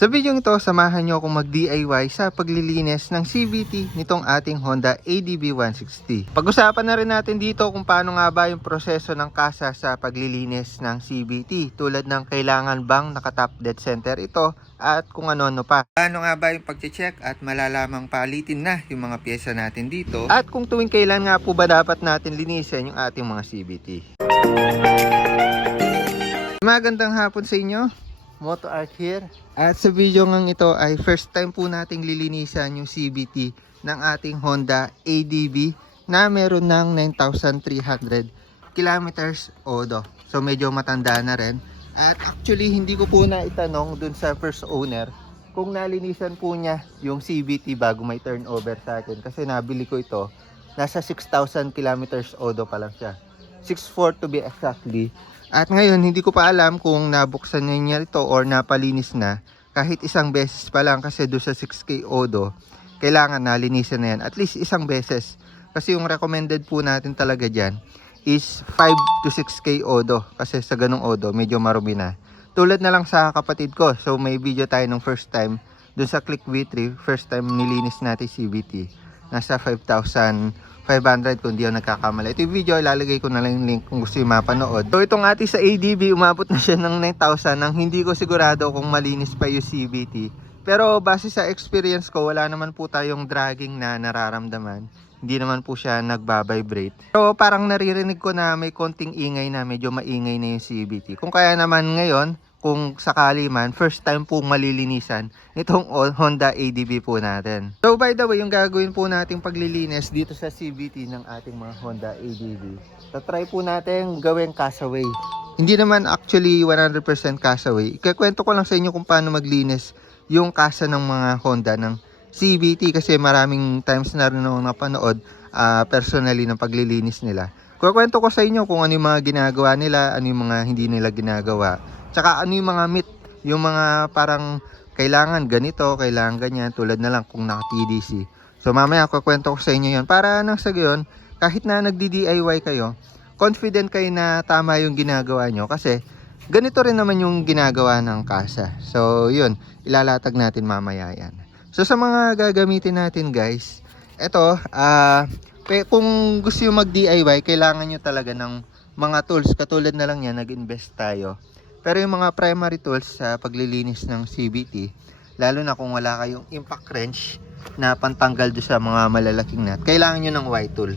Sa video ito, samahan nyo akong mag-DIY sa paglilinis ng CVT nitong ating Honda ADB 160. Pag-usapan na rin natin dito kung paano nga ba yung proseso ng kasa sa paglilinis ng CVT. Tulad ng kailangan bang naka-top dead center ito at kung ano-ano pa. Paano nga ba yung pag-check at malalamang palitin na yung mga pyesa natin dito. At kung tuwing kailan nga po ba dapat natin linisin yung ating mga CVT. Magandang hapon sa inyo. Moto Art here. At sa video ngang ito ay first time po nating lilinisan yung CVT ng ating Honda ADB na meron ng 9,300 kilometers odo. So medyo matanda na rin. At actually hindi ko po na itanong dun sa first owner kung nalinisan po niya yung CVT bago may turnover sa akin. Kasi nabili ko ito, nasa 6,000 kilometers odo pa lang siya. 6,400 to be exactly. At ngayon, hindi ko pa alam kung nabuksan niya ito or napalinis na kahit isang beses pa lang kasi doon sa 6K odo, kailangan nalinisan na yan at least isang beses. Kasi yung recommended po natin talaga dyan is 5 to 6K odo kasi sa ganung odo, medyo marumi na. Tulad na lang sa kapatid ko, so may video tayo nung first time doon sa Click V3, first time nilinis natin CVT. Nasa 5,500 kung di ako nagkakamali. Ito yung video, ilalagay ko na lang yung link kung gusto yung mapanood. So itong ating sa ADB, umabot na siya ng 9,000 nang hindi ko sigurado kung malinis pa yung CVT. Pero base sa experience ko, wala naman po tayong dragging na nararamdaman. Hindi naman po siya nagbabibrate. Pero parang naririnig ko na may konting ingay na, medyo maingay na yung CVT. Kung kaya naman ngayon, kung sakali man, first time po malilinisan itong Honda ADB po natin. So by the way, yung gagawin po nating paglilinis dito sa CVT ng ating mga Honda ADB, try po natin gawing castaway. Hindi naman actually 100% castaway. Ikakwento ko lang sa inyo kung paano maglinis yung kasa ng mga Honda ng CVT kasi maraming times na rin ako napanood personally ng paglilinis nila. Kukwento ko sa inyo kung ano yung mga ginagawa nila, ano yung mga hindi nila ginagawa. Tsaka ano yung mga myth, yung mga parang kailangan ganito, kailangan ganyan, tulad na lang kung naka-TDC. So mamaya kukwento ko sa inyo yun para nang sa gayon, kahit na nagdi-DIY kayo, confident kayo na tama yung ginagawa nyo kasi ganito rin naman yung ginagawa ng kasa. So yun, ilalatag natin mamaya yan. So sa mga gagamitin natin guys, eto, kung gusto nyo mag-DIY, kailangan nyo talaga ng mga tools. Katulad na lang yan, nag-invest tayo. Pero yung mga primary tools sa paglilinis ng CVT, lalo na kung wala kayong impact wrench na pantanggal do sa mga malalaking nut, kailangan nyo ng Y-tool.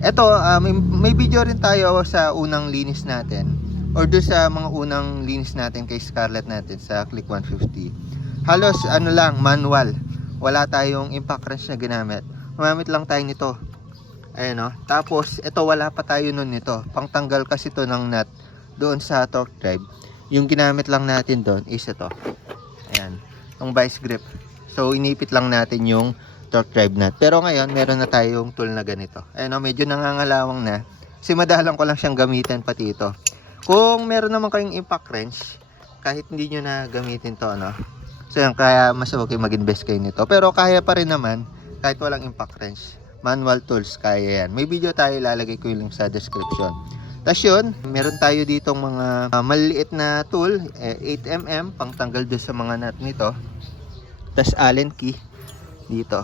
Ito, may video rin tayo sa unang linis natin or do sa mga unang linis natin kay Scarlett natin sa Click 150. Halos ano lang, manual. Wala tayong impact wrench na ginamit. Gumamit lang tayo nito. Ayan o. Tapos, ito wala pa tayo nun nito. Pangtanggal kasi ito ng nut doon sa torque drive. Yung ginamit lang natin doon is ito. Ayan. Yung vice grip. So, inipit lang natin yung torque drive nut. Pero ngayon, meron na tayong tool na ganito. Ayan o, medyo nangangalawang na. Kasi madalang ko lang siyang gamitin pati ito. Kung meron naman kayong impact wrench, kahit hindi nyo na gamitin to, ano. So, yan, kaya mas okay mag-invest kayo nito. Pero kaya pa rin naman, kahit walang impact wrench. Manual tools, kaya yan. May video tayo, ilalagay ko yung link sa description. Tapos yun, meron tayo ditong mga maliliit na tool, 8mm, pang tanggal doon sa mga nut nito. Tapos Allen key dito.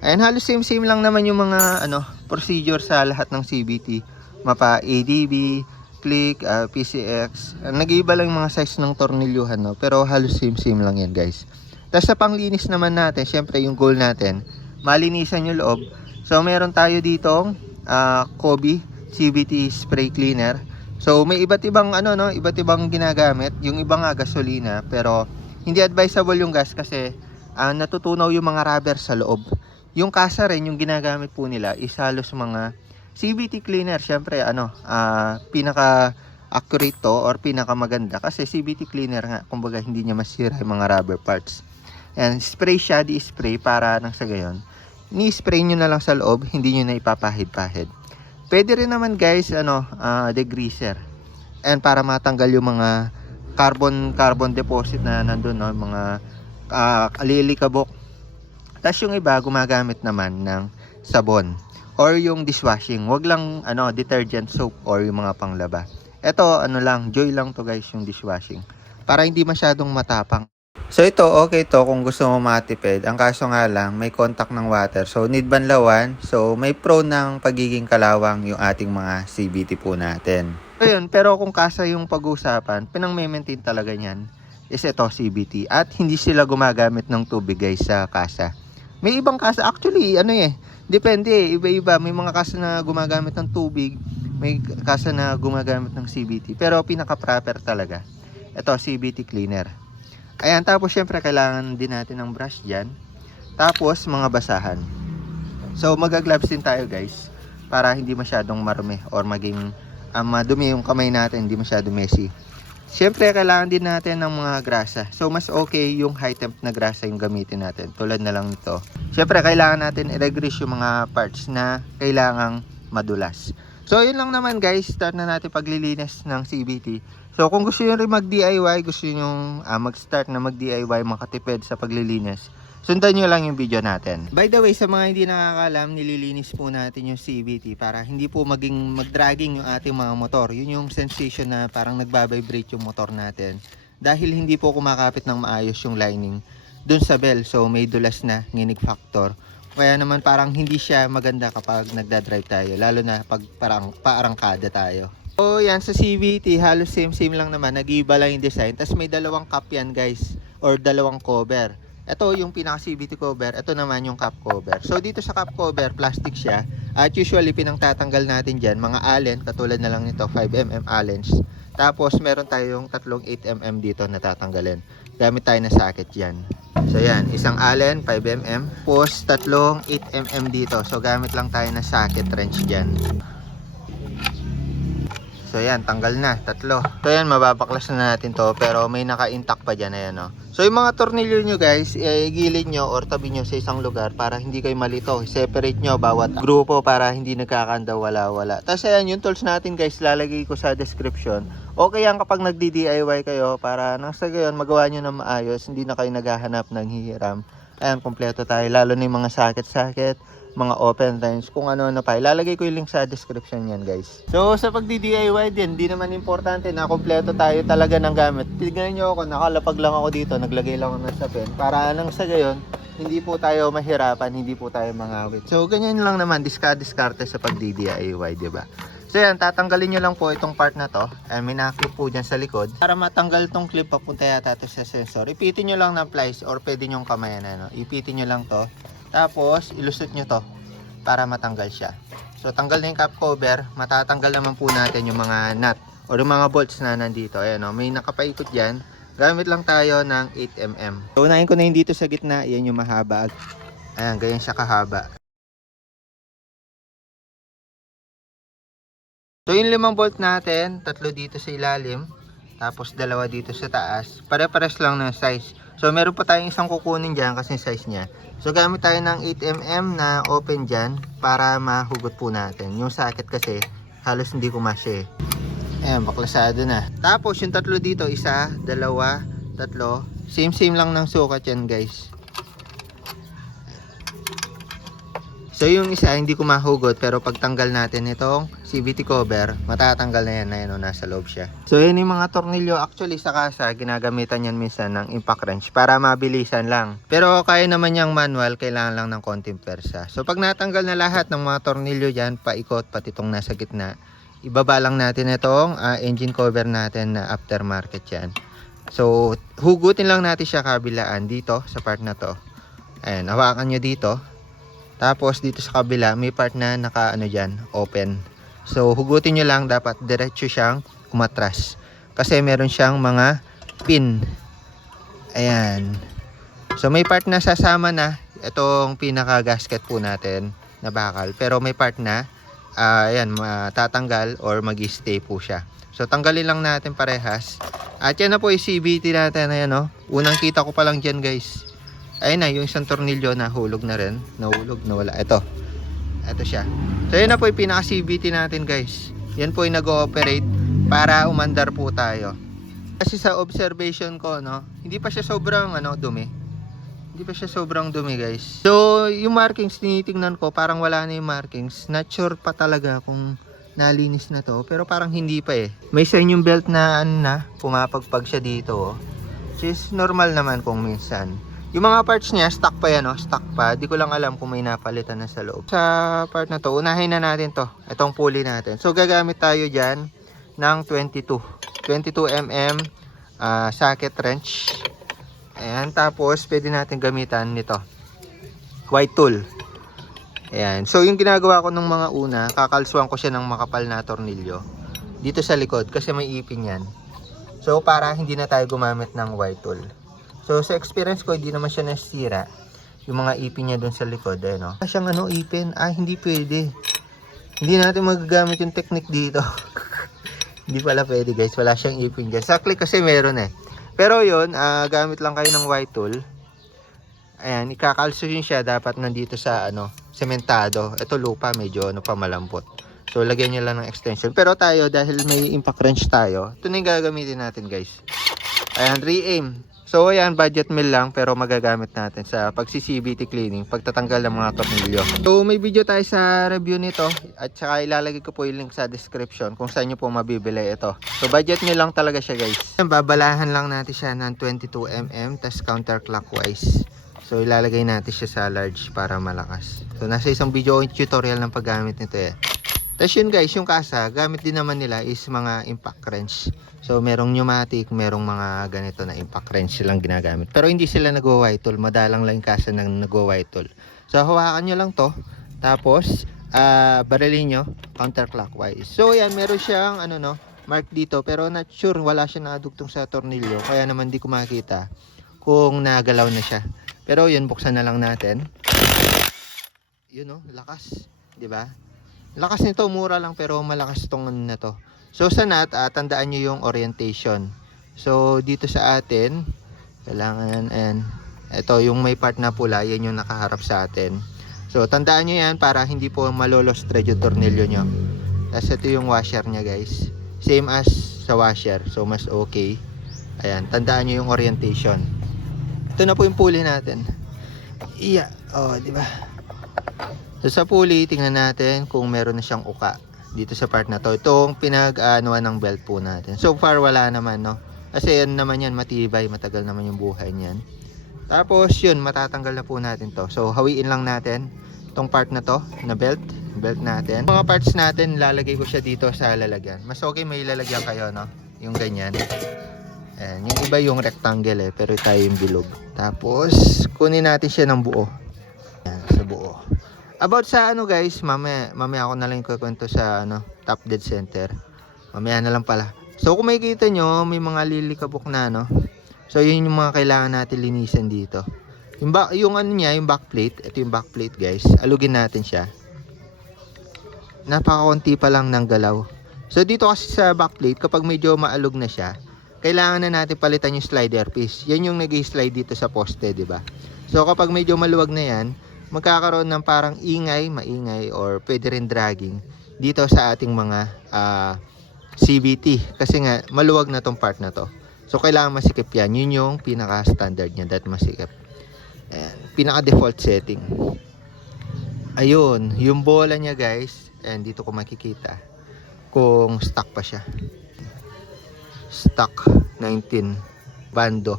Ayan, halos same lang naman yung mga procedure sa lahat ng CVT. Mapa ADB, Click, PCX. Nag-iiba lang yung mga size ng tornilyuhan, no? Pero halos same lang yan guys. Tapos sa panglinis naman natin, syempre yung goal natin, malinisan yung loob. So meron tayo ditong Kobe CVT spray cleaner. So may iba't ibang iba't ibang ginagamit. Yung iba nga gasolina, pero hindi advisable yung gas kasi natutunaw yung mga rubber sa loob. Yung kasa rin yung ginagamit po nila is halos mga CVT cleaner. Syempre pinaka accurate to or pinaka maganda kasi CVT cleaner nga, kumbaga hindi niya masira yung mga rubber parts. And spray siya, di spray para nang sa gayon ni-spray nyo na lang sa loob, hindi nyo na ipapahid-pahid. Pwede rin naman guys, degreaser. And para matanggal yung mga carbon deposit na nandun, no? Mga alilikabok. Tapos yung iba, gumagamit naman ng sabon. Or yung dishwashing. Wag lang detergent soap or yung mga panglaba. Ito, lang, Joy lang to guys yung dishwashing. Para hindi masyadong matapang. So ito, okay to kung gusto mo matipid. Ang kaso nga lang, may contact ng water. So need banlawan. So may pro ng pagiging kalawang yung ating mga CVT po natin. So yun, pero kung kasa yung pag-uusapan, pinang-maintain talaga niyan is ito CVT. At hindi sila gumagamit ng tubig guys sa kasa. May ibang kasa, actually, depende iba-iba. May mga kasa na gumagamit ng tubig, may kasa na gumagamit ng CVT. Pero pinaka-proper talaga, ito CVT cleaner. Ayan, tapos syempre kailangan din natin ng brush dyan. Tapos mga basahan. So mag-gloves din tayo guys, para hindi masyadong marumi or maging madumi yung kamay natin, hindi masyado messy. Syempre kailangan din natin ng mga grasa. So mas okay yung high temp na grasa yung gamitin natin, tulad na lang nito. Syempre kailangan natin i-grease yung mga parts na kailangang madulas. So yun lang naman guys, start na natin paglilinis ng CVT. So kung gusto nyo rin mag-DIY, gusto nyo mag-start na mag-DIY, makatipid sa paglilinis, sundan nyo lang yung video natin. By the way, sa mga hindi nakakalam, nililinis po natin yung CVT para hindi po mag-dragging yung ating mga motor. Yun yung sensation na parang nagbabibrate yung motor natin. Dahil hindi po kumakapit ng maayos yung lining dun sa bell. So may dulas na nginig factor. Kaya naman parang hindi siya maganda kapag nagdadrive tayo. Lalo na pag parang paarangkada tayo. So yan sa CVT, halos same lang naman. Nag-iiba lang yung design. Tapos may dalawang cap yan guys. Or dalawang cover. Ito yung pinaka CVT cover, ito naman yung cap cover. So dito sa cap cover, plastic siya. At usually pinangtatanggal natin dyan, mga allen, katulad na lang nito, 5mm allens. Tapos meron tayong tatlong 8mm dito na tatanggalin. Gamit tayo na socket dyan. So yan, isang allen, 5mm. Tapos tatlong 8mm dito. So gamit lang tayo na socket wrench dyan. So yan, tanggal na, tatlo. So yan, mababaklas na natin to, pero may naka-intact pa dyan, ayan o. So yung mga tornilyo nyo guys, igilid nyo or tabi nyo sa isang lugar para hindi kayo malito. Separate nyo bawat grupo para hindi nagkakanda wala-wala. Tapos ayan, yung tools natin guys, lalagay ko sa description. Okay yan kapag nagdi-DIY kayo para nang sa gayon magawa nyo na maayos, hindi na kayo naghahanap ng hihiram. Ayan, kompleto tayo, lalo na yung mga socket-socket, mga open lines, kung ano na pa. Ilalagay ko yung link sa description yan guys. So sa pagdi-DIY din, di naman importante na kompleto tayo talaga ng gamit. Tignan nyo ako, nakalapag lang ako dito, naglagay lang ako ng sapin. Para nang sa gayon, hindi po tayo mahirapan, hindi po tayo mangawit. So ganyan lang naman, diskarte sa pagdi-DIY, diba? So yan, tatanggalin nyo lang po itong part na to. May naka-clip po dyan sa likod. Para matanggal itong clip, papunta yata ito sa sensor. Ipitin nyo lang ng plies or pwede nyo kamayan. Ipitin nyo lang to. Tapos ilusot nyo to para matanggal siya. So tanggal na yung cap cover, matatanggal naman po natin yung mga nut o yung mga bolts na nandito. Ayan o, may nakapaikot dyan. Gamit lang tayo ng 8mm. So unahin ko na yung dito sa gitna, yan yung mahaba. Ayan, ganyan siya kahaba. So yung 5 bolt natin, 3 dito sa ilalim, tapos 2 dito sa taas. Pare-pares lang ng size. So meron pa tayong isang kukunin dyan kasi size niya. So gamit tayo ng 8mm na open dyan para mahugot po natin. Yung socket kasi halos hindi kumasya eh. Ayan, baklasado na. Tapos yung 3 dito, 1, 2, 3. Same lang ng sukat yan guys. So yung isa hindi ko mahugot, pero pagtanggal natin itong CVT cover, matatanggal na yan na yun, nasa loob siya. So yun yung mga tornilyo, actually sa kasa ginagamitan yan minsan ng impact wrench para mabilisan lang. Pero kaya naman yung manual, kailangan lang ng konting persa. So pag natanggal na lahat ng mga tornilyo dyan, paikot pati itong nasa gitna, ibaba lang natin itong engine cover natin na aftermarket yan. So hugutin lang natin siya kabilaan dito sa part na to. Ayan, hawakan nyo dito. Tapos dito sa kabila may part na naka dyan, open. So hugutin nyo lang, dapat diretso siyang umatras. Kasi meron siyang mga pin. Ayan. So may part na sasama na itong pinaka gasket po natin na bakal. Pero may part na ayan, matatanggal or mag-stay po siya. So tanggalin lang natin parehas. At yan na po yung CVT natin. Ayan o. Unang kita ko pa lang dyan guys. Ayun na, yung isang tornilyo nahulog na rin. Nahulog, nawala. Ito siya. So yun na po yung pinaka CVT natin guys. Yan po yung nag-ooperate para umandar po tayo. Kasi sa observation ko, no, hindi pa siya sobrang dumi. Hindi pa siya sobrang dumi guys. So yung markings tinitingnan ko, parang wala na yung markings. Not sure pa talaga kung nalinis na to, pero parang hindi pa eh. May sign yung belt na pumapagpag siya dito oh. which is normal naman kung minsan. Yung mga parts niya, stock pa yan, no? Stock pa. Di ko lang alam kung may napalitan na sa loob. Sa part na to, unahin na natin to. Itong pulley natin. So, gagamit tayo dyan ng 22 mm socket wrench. Ayan. Tapos, pwede natin gamitan nito. White tool. Ayan. So, yung ginagawa ko nung mga una, kakalsuan ko siya ng makapal na tornilyo. Dito sa likod, kasi may ipin yan. So, para hindi na tayo gumamit ng white tool. So, sa experience ko, hindi naman siya nasira. Yung mga ipin niya dun sa likod, eh, no? Siyang ipin. Hindi pwede. Hindi natin magagamit yung technique dito. Hindi pala pwede, guys. Wala siyang ipin, guys. Sa click kasi meron, eh. Pero yun, gamit lang kayo ng white tool. Ayan, ikakalso yun siya. Dapat nandito sa, sementado. Ito lupa, medyo, pa malambot. So, lagyan nyo lang ng extension. Pero tayo, dahil may impact wrench tayo, ito na yung gagamitin natin, guys. Ayan, re-aim. So, ayan, budget meal lang pero magagamit natin sa pagsi-CVT cleaning, pagtatanggal ng mga tornilyo. So, may video tayo sa review nito at saka ilalagay ko po yung link sa description kung saan nyo po mabibili ito. So, budget meal lang talaga siya, guys. Babalahan lang natin siya ng 22 mm tas counterclockwise. So, ilalagay natin siya sa large para malakas. So, nasa isang video tutorial ng paggamit nito eh. Tapos yun guys, yung kasa, gamit din naman nila is mga impact wrench. So merong pneumatic, merong mga ganito na impact wrench silang ginagamit. Pero hindi sila nagwa-white tool, madalang lang yung kasa nang nagwa-white tool. So hawakan nyo lang to, tapos barilin nyo counterclockwise. So yan, meron siyang mark dito, pero not sure, wala siya nakadugtong sa tornilyo. Kaya naman di ko makita kung nagalaw na siya. Pero yun, buksan na lang natin. Yun lakas, di ba? Lakas nito, mura lang pero malakas tong na to. So sa nut, tandaan nyo yung orientation. So dito sa atin, kailangan, and ito yung may part na pula, yan yung nakaharap sa atin. So tandaan nyo yan para hindi po malolos thread yung tornilyo nyo. Tapos ito yung washer nya guys. Same as sa washer, so mas okay. Ayan, tandaan nyo yung orientation. Ito na po yung pulley natin. Iya, di ba? So sa pulley, tingnan natin kung meron na siyang uka dito sa part na to. Itong pinag-anuan ng belt po natin. So far wala naman, no? Kasi yan naman yan, matibay, matagal naman yung buhay niyan. Tapos yun, matatanggal na po natin to. So hawiin lang natin itong part na to, na belt natin. Mga parts natin, lalagay ko siya dito sa lalagyan. Mas okay may lalagyan kayo, no? Yung ganyan. Ayan, yung iba yung rectangle eh, pero tayo yung bilog. Tapos kunin natin siya ng buo. Ayan, sa buo. About sa guys, mamaya ako na lang kukwento sa top dead center. Mamaya na lang pala. So kung makikita nyo, may mga lilikabok na So yun yung mga kailangan natin linisan dito. Yung niya, yung backplate, ito yung backplate guys. Alugin natin siya. Napakakunti pa lang ng galaw. So dito kasi sa backplate, kapag medyo maalog na siya, kailangan na natin palitan yung slider piece. Yan yung nag-slide dito sa poste, di ba? So kapag medyo maluwag na yan, magkakaroon ng parang maingay or pwede rin dragging dito sa ating mga CVT kasi nga maluwag na tong part na to. So kailangan masikip yan. Yun yung pinaka standard niya, that masikip. And pinaka default setting. Ayun, yung bola niya guys, and dito ko makikita kung stock pa siya. Stock 19 Bando.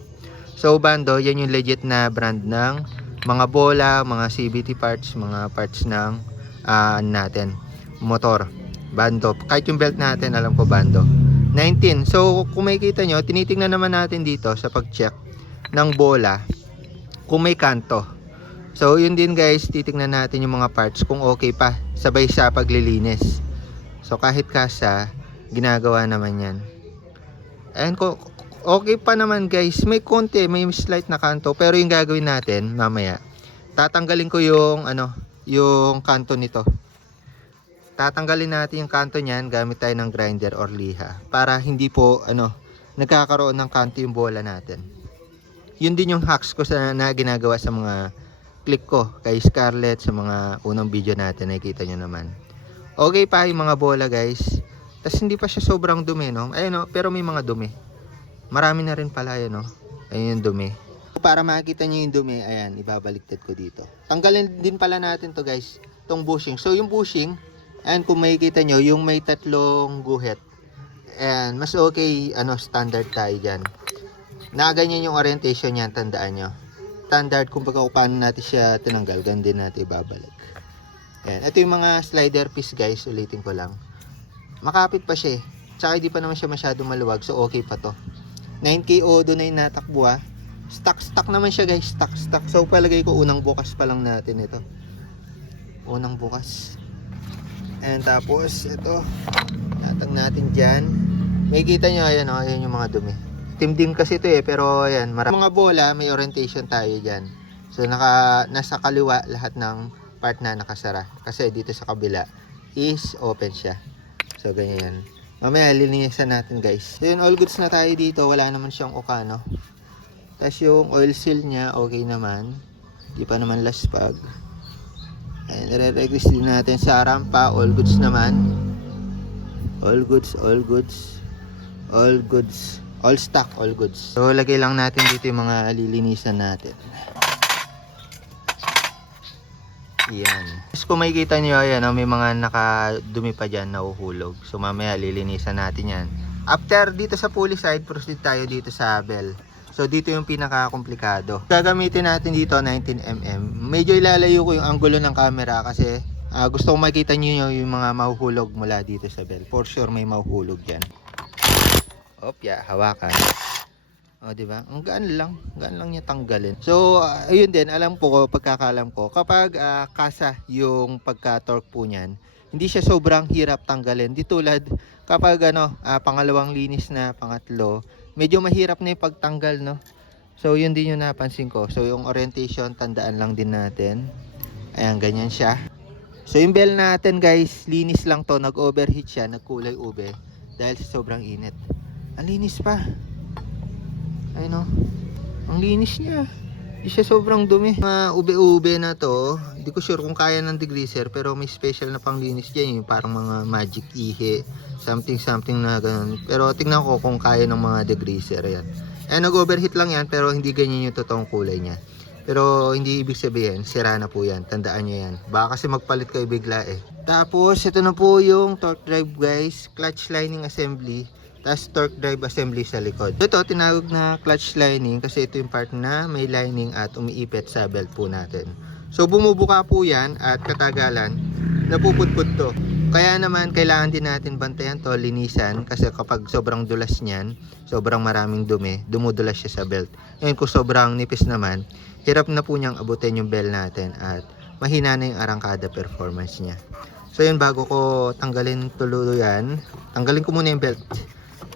So Bando, yan yung legit na brand ng mga bola, mga CVT parts, mga parts ng natin, motor, Bando. Kahit yung belt natin, alam ko Bando. 19. So kung makikita nyo, tinitingnan naman natin dito sa pag-check ng bola kung may kanto. So yun din guys, titingnan natin yung mga parts kung okay pa, sabay sa paglilinis. So kahit kasa, ginagawa naman yan. And okay pa naman guys, may konti, may slight na kanto, pero yung gagawin natin mamaya, tatanggalin ko yung yung kanto nito. Tatanggalin natin yung kanto niyan gamit tayo ng grinder or liha para hindi po nagkakaroon ng kanto yung bola natin. Yun din yung hacks ko na ginagawa sa mga click ko kay Scarlett sa mga unang video natin, nakikita nyo naman. Okay pa yung mga bola guys. Tapos hindi pa siya sobrang dumi, no? Ayun, pero may mga dumi. Marami na rin pala yan, no? Ayun yung dumi. Para makikita nyo yung dumi, ayan, ibabaliktad ko dito. Tanggalin din pala natin to guys, tong bushing. So yung bushing, ayan, kung makikita nyo, yung may tatlong guhit. Ayan, mas okay, standard tayo dyan. Nakaganyan yung orientation niyan, tandaan nyo. Standard kung baga kung paano natin siya tinanggal, ganun din natin ibabalik. Ayan. Ito yung mga slider piece guys, ulitin ko lang. Makapit pa siya eh. Tsaka hindi pa naman siya masyado maluwag, so okay pa to. 9K odo na yung natakbo ah. Stock naman siya guys, stock. So palagay ko unang bukas pa lang natin ito. Unang bukas. And tapos ito, natag natin dyan. May kita nyo, ayan o, ayan yung mga dumi. Team dim kasi ito eh, pero ayan, mga bola, may orientation tayo dyan. So nasa kaliwa lahat ng part na nakasara. Kasi dito sa kabila is open siya. So ganyan. Mamaya lilinisan natin guys. So yun, all goods na tayo dito, wala naman siyang okano. Tapos yung oil seal niya, okay naman. Di pa naman laspag. Ayan, nare-regress din natin sa rampa. All goods naman. All goods. All stock, all goods. So, lagay lang natin dito yung mga lilinisan natin. Ayan. Tapos kung makikita nyo, ayan, may mga nakadumi pa dyan, nahuhulog. So, mamaya lilinisan natin yan. After dito sa pulley side, proceed tayo dito sa bell. So dito yung pinaka-komplikado. Gagamitin natin dito 19mm. Medyo ilalayo ko yung angulo ng camera kasi gusto ko makita nyo yung mga mahuhulog mula dito sa bell. For sure may mahuhulog dyan. Opya, hawakan. O diba? Ang gaan lang niya tanggalin. So ayun din, alam po ko, pagkakalam ko, kapag kasa yung pagka-torque po niyan, hindi siya sobrang hirap tanggalin. Di tulad kapag pangalawang linis na, pangatlo, medyo mahirap na yung pagtanggal, no? So yun din yung napansin ko. So yung orientation, tandaan lang din natin. Ayan, ganyan siya. So yung bell natin guys, linis lang to. Nag-overheat siya, nagkulay ube dahil sa sobrang init. Ang linis pa. Ayun, no? Ang linis niya. Hindi siya sobrang dumi. Mga ube-ube na to, hindi ko sure kung kaya ng degreaser, pero may special na panglinis dyan, yung parang mga magic ihe, something na ganun. Pero tingnan ko kung kaya ng mga degreaser yan. Nag-overheat lang yan, pero hindi ganyan yung totoong kulay niya. Pero hindi ibig sabihin, sira na po yan. Tandaan nyo yan. Baka kasi magpalit kayo bigla eh. Tapos, ito na po yung torque drive guys. Clutch lining assembly. Tapos torque drive assembly sa likod. Ito tinawag na clutch lining kasi ito yung part na may lining at umiipit sa belt po natin. So bumubuka po yan at katagalan napupudpud to. Kaya naman kailangan din natin bantayan to, linisan, kasi kapag sobrang dulas niyan, sobrang maraming dumi, dumudulas siya sa belt. Ngayon kung sobrang nipis naman, hirap na po niyang abutin yung belt natin at mahina na yung arangkada performance niya. So yun, bago ko tanggalin tuluyan, tanggalin ko muna yung belt.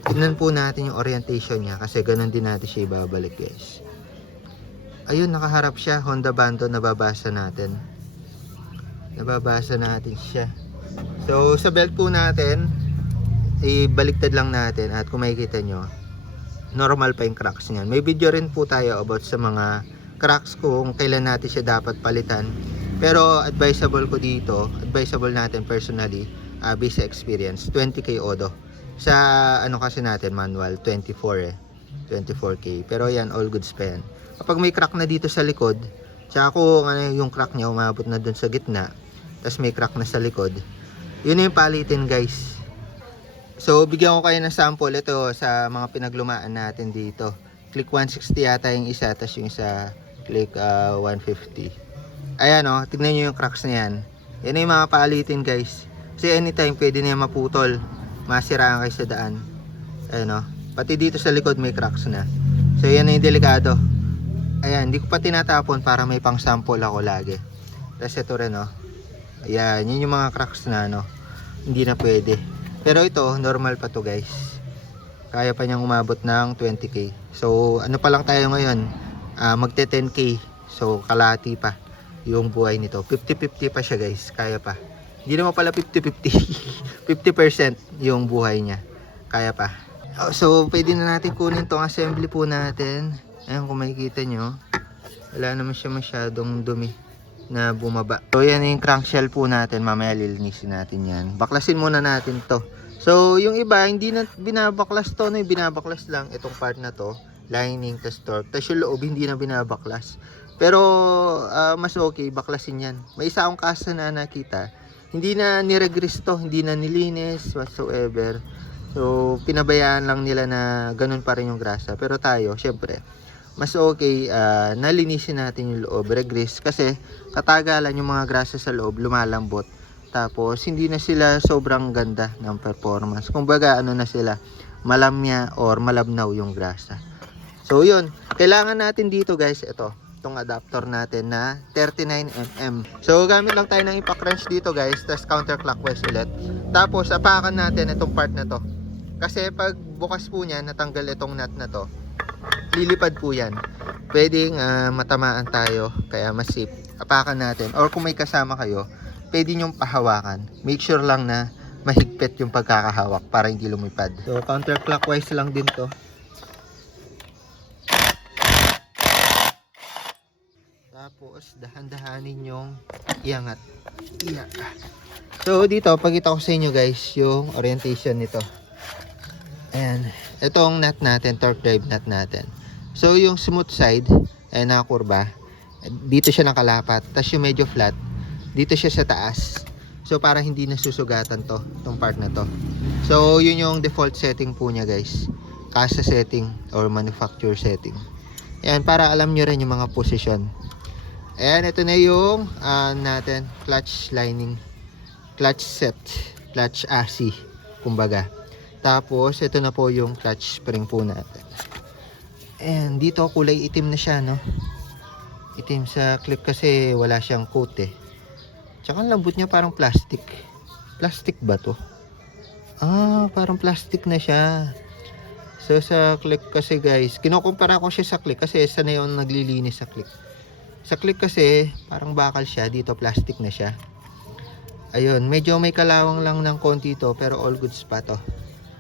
Tignan po natin yung orientation niya kasi ganun din natin siya ibabalik guys. Ayun, nakaharap siya, Honda Bando, nababasa natin siya. So sa belt po natin, ibaliktad lang natin at kung makikita nyo, normal pa yung cracks niyan. May video rin po tayo about sa mga cracks kung kailan natin siya dapat palitan. Pero advisable natin personally, based sa experience, 20K odo. Sa kasi natin manual 24 24K, pero yan all goods pa yan. Kapag may crack na dito sa likod, tsaka kung yung crack niya umabot na dun sa gitna, tas may crack na sa likod, yun yung palitin guys. So bigyan ko kayo ng sample ito sa mga pinaglumaan natin dito. Click 160 yata yung isa, tas yung isa click 150. Ayan tignan nyo yung cracks na yan. Yan yung mga palitin guys, kasi anytime pwede na yan maputol, masiraan kayo sa daan. Ayun pati dito sa likod may cracks na. So yan na yung delikado. Ayan, hindi ko pa tinatapon para may pang sample ako lagi. Tapos ito rin ayan, yun yung mga cracks na hindi na pwede. Pero ito, normal pa to guys. Kaya pa niyang umabot ng 20K. So ano pa lang tayo ngayon, magte 10K. So kalahati pa yung buhay nito. 50-50 pa siya guys, kaya pa. Hindi naman pala 50-50. 50% yung buhay niya. Kaya pa. So, pwede na natin kunin tong assembly po natin. Ayan, kung makikita nyo, wala naman siya masyadong dumi na bumaba. So, yan yung crankshell po natin. Mamaya lilinisin natin yan. Baklasin muna natin to. So, yung iba, hindi na binabaklas to. Binabaklas lang itong part na to. Lining, tas torque. Tas yung loob, hindi na binabaklas. Pero, mas okay, baklasin yan. May isa akong kasa na nakita. Hindi na niregress to, hindi na nilinis whatsoever. So, pinabayaan lang nila na ganun pa rin yung grasa. Pero tayo, syempre, mas okay nalinisin natin yung loob, regrease. Kasi, katagalan yung mga grasa sa loob, lumalambot. Tapos, hindi na sila sobrang ganda ng performance. Kumbaga, ano na sila, malamya or malabnaw yung grasa. So, yun. Kailangan natin dito, guys, itong adapter natin na 39mm. So, gamit lang tayo ng impact wrench dito, guys. Tapos, counterclockwise ulit. Tapos, apakan natin itong part na to. Kasi, pag bukas po niyan, natanggal itong nut na to, lilipad po yan. Pwedeng matamaan tayo, kaya mas safe. Apakan natin. Or kung may kasama kayo, pwede nyong pahawakan. Make sure lang na mahigpit yung pagkakahawak para hindi lumipad. So, counterclockwise lang din to. Tapos, dahan-dahanin yung iangat. So, dito, pagkita ko sa inyo guys, yung orientation nito. Ayan. Itong nut natin, torque drive nut natin. So, yung smooth side, ay nakakurba. Dito siya nakalapat. Tapos yung medyo flat, dito siya sa taas. So, para hindi nasusugatan to, itong part na to. So, yun yung default setting po niya guys. Casa setting or manufacturer setting. Ayan, para alam nyo rin yung mga position. Ayan, ito na yung natin, clutch lining, clutch set, clutch AC, kumbaga. Tapos, ito na po yung clutch spring po natin. Ayan, dito kulay itim na siya, no? Itim sa clip kasi wala siyang coat eh. Tsaka ang lambot niya parang plastic. Plastic ba to? Parang plastic na siya. So, sa clip kasi guys, kinukumpara ko siya sa clip kasi sanay yung naglilinis sa clip. Sa click kasi, parang bakal siya. Dito, plastic na siya. Ayun, medyo may kalawang lang ng konti to, pero all goods pa to.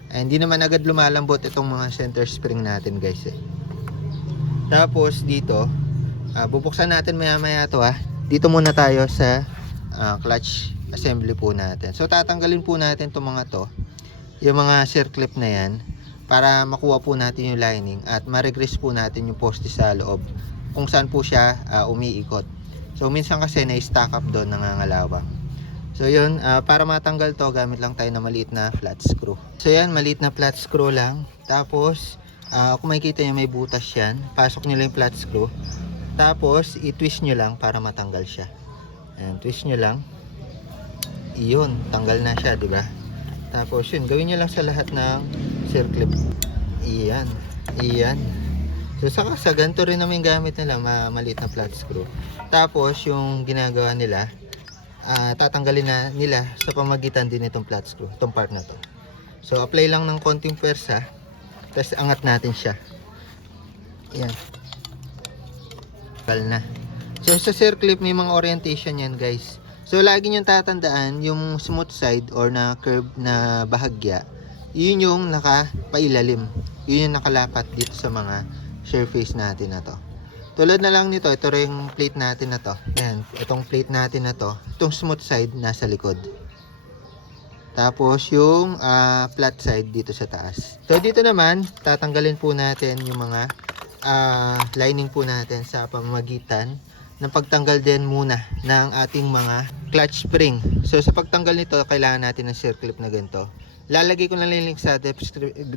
Hindi naman agad lumalambot itong mga center spring natin, guys. Tapos, dito, bubuksan natin maya-maya to, Dito muna tayo sa clutch assembly po natin. So, tatanggalin po natin itong mga to, yung mga circlip na yan, para makuha po natin yung lining at ma-regress po natin yung poste sa loob kung saan po siya umiikot. So minsan kasi na-stack up doon, nangangalawang. So yun, para matanggal to, gamit lang tayo na maliit na flat screw. So yan, maliit na flat screw lang. Tapos kung makikita nyo may butas yan, pasok nyo lang yung flat screw. Tapos i-twist nyo lang para matanggal siya. Ayan, twist nyo lang. Iyon, tanggal na siya, di ba? Tapos yun, gawin nyo lang sa lahat ng circlip. Iyan, iyan. So sa ganito rin namin gamit nila, maliit na flat screw. Tapos yung ginagawa nila, tatanggalin na nila sa pamagitan din itong flat screw, itong part na to. So apply lang ng konting pwersa, tapos angat natin siya. Ayan. Kal na. So sa circlip may mga orientation yan guys. So lagi nyo tatandaan yung smooth side or na curve na bahagya, yun yung nakapailalim. Yun yung nakalapat dito sa mga surface natin na to. Tulad na lang nito, ito rin yung plate natin na to. Yan, itong plate natin na to, itong smooth side nasa likod. Tapos yung flat side dito sa taas. So dito naman, tatanggalin po natin yung mga lining po natin sa pamamagitan ng pagtanggal din muna ng ating mga clutch spring. So sa pagtanggal nito, kailangan natin ng circlip na ganito. Lalagay ko na link sa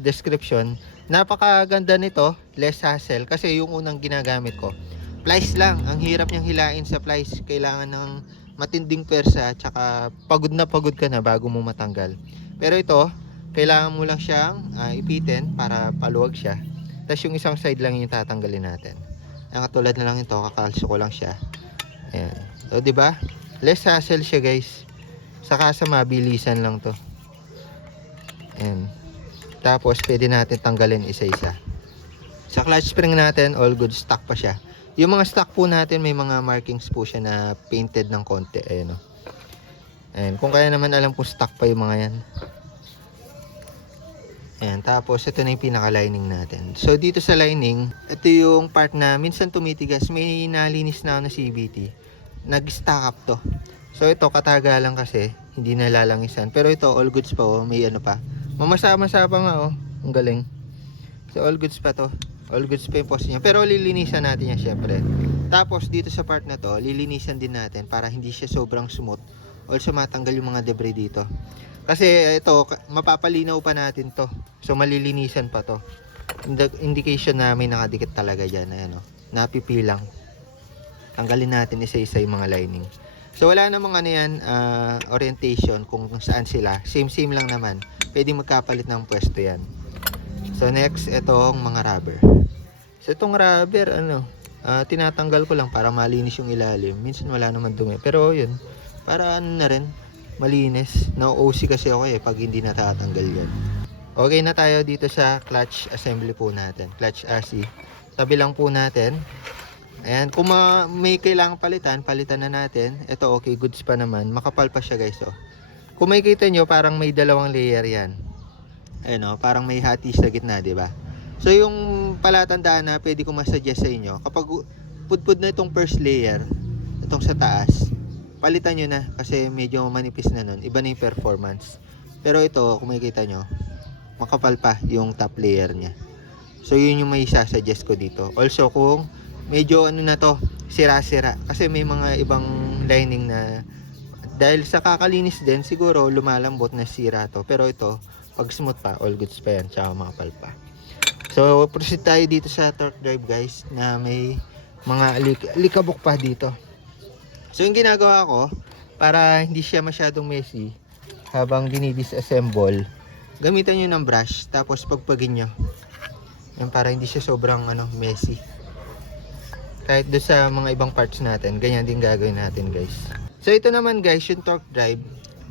description. Napakaganda nito, less hassle kasi yung unang ginagamit ko, plies lang. Ang hirap niyang hilain sa plies. Kailangan ng matinding pwersa at saka pagod na pagod ka na bago mo matanggal. Pero ito, kailangan mo lang siyang ipitin para paluwag siya. Tapos yung isang side lang yung tatanggalin natin. Ang katulad na lang ito, kakalso ko lang siya. Ayan. So, diba? Less hassle siya guys. Saka sa mabilisan lang to. Ayan. Tapos pwede natin tanggalin isa-isa. Sa clutch spring natin, all good, stock pa siya. Yung mga stock po natin, may mga markings po siya na painted ng konti. Ayan, o. Ayan. Kung kaya naman alam kung stock pa yung mga yan. Ayan. Tapos ito na yung pinaka-lining natin. So dito sa lining, ito yung part na minsan tumitigas. May nalinis na ako na CVT. Nag-stack up to. So ito katagalan kasi, hindi nalalangisan. Pero ito, all goods pa, oh. May ano pa. Mamasa-masa pa nga, oh. Ang galing. So all goods pa to. All goods pa yung post niya. Pero lilinisan natin yan syempre. Tapos dito sa part na to, lilinisan din natin para hindi siya sobrang smooth. Also matanggal yung mga debris dito. Kasi ito, mapapalinaw pa natin to. So malilinisan pa to. Indication na may nakadikit talaga dyan. Ayan, napipilang. Tanggalin natin isa-isa yung mga lining. So wala namang ano yan, orientation kung saan sila. Same lang naman. Pwede magkapalit ng pwesto yan. So next, itong mga rubber. So itong rubber, tinatanggal ko lang para malinis yung ilalim. Minsan wala naman dumi. Pero yun, para ano na rin, malinis. Na-OC kasi ako pag hindi natatanggal yan. Okay na tayo dito sa clutch assembly po natin. Clutch assy. Tabi lang po natin. Ayan, kung may kailangang palitan na natin. Ito okay, goods pa naman. Makapal pa siya guys. Kung makikita nyo, parang may dalawang layer yan. Ayan parang may hati sa gitna, di ba? So yung palatandaan na pwede ko masuggest sa inyo, kapag pudpud na itong first layer, itong sa taas, palitan nyo na kasi medyo manipis na nun. Iba na yung performance. Pero ito, kung makikita nyo, makapal pa yung top layer niya. So yun yung may suggest ko dito. Also kung medyo na to, sira-sira. Kasi may mga ibang lining na dahil sa kakalinis din, siguro lumalambot na sira to. Pero ito, pag smooth pa, all goods pa yan, tsaka makapal pa. So proceed tayo dito sa torque drive guys, na may mga alikabok pa dito. So yung ginagawa ko, para hindi siya masyadong messy, habang dinidisassemble, gamitan nyo ng brush, tapos pagpagin nyo. Yan, para hindi siya sobrang messy. Kahit doon sa mga ibang parts natin, ganyan din gagawin natin guys. So ito naman guys, yung torque drive,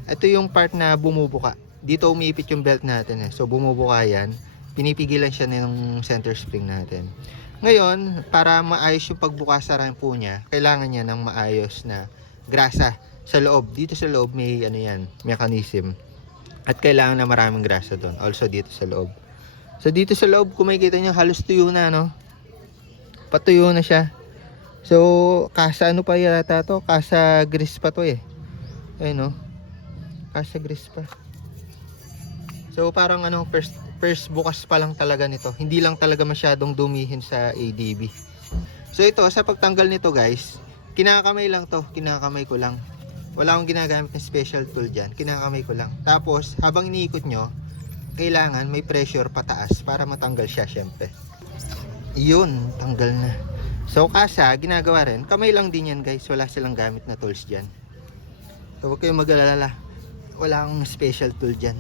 ito yung part na bumubuka. Dito umiipit yung belt natin So bumubuka yan, pinipigilan siya ng center spring natin. Ngayon, para maayos yung pagbuka-sara po niya, kailangan niya ng maayos na grasa sa loob. Dito sa loob may mechanism. At kailangan na maraming grasa doon. Also dito sa loob. So dito sa loob, kung makikita nyo, halos tuyo na patuyo na siya. So kasa pa yata to? Kasa grease pa to Ayun kasa grease pa. So parang first bukas pa lang talaga nito. Hindi lang talaga masyadong dumihin sa ADB. So ito, sa pagtanggal nito guys, kinakamay lang to. Kinakamay ko lang. Wala akong ginagamit ng special tool dyan. Kinakamay ko lang. Tapos, habang iniikot nyo, kailangan may pressure pataas para matanggal siya syempre. Yun, tanggal na. So kasa, ginagawa rin. Kamay lang din yan guys. Wala silang gamit na tools dyan. So huwag kayong mag-alala. Wala akong special tool dyan.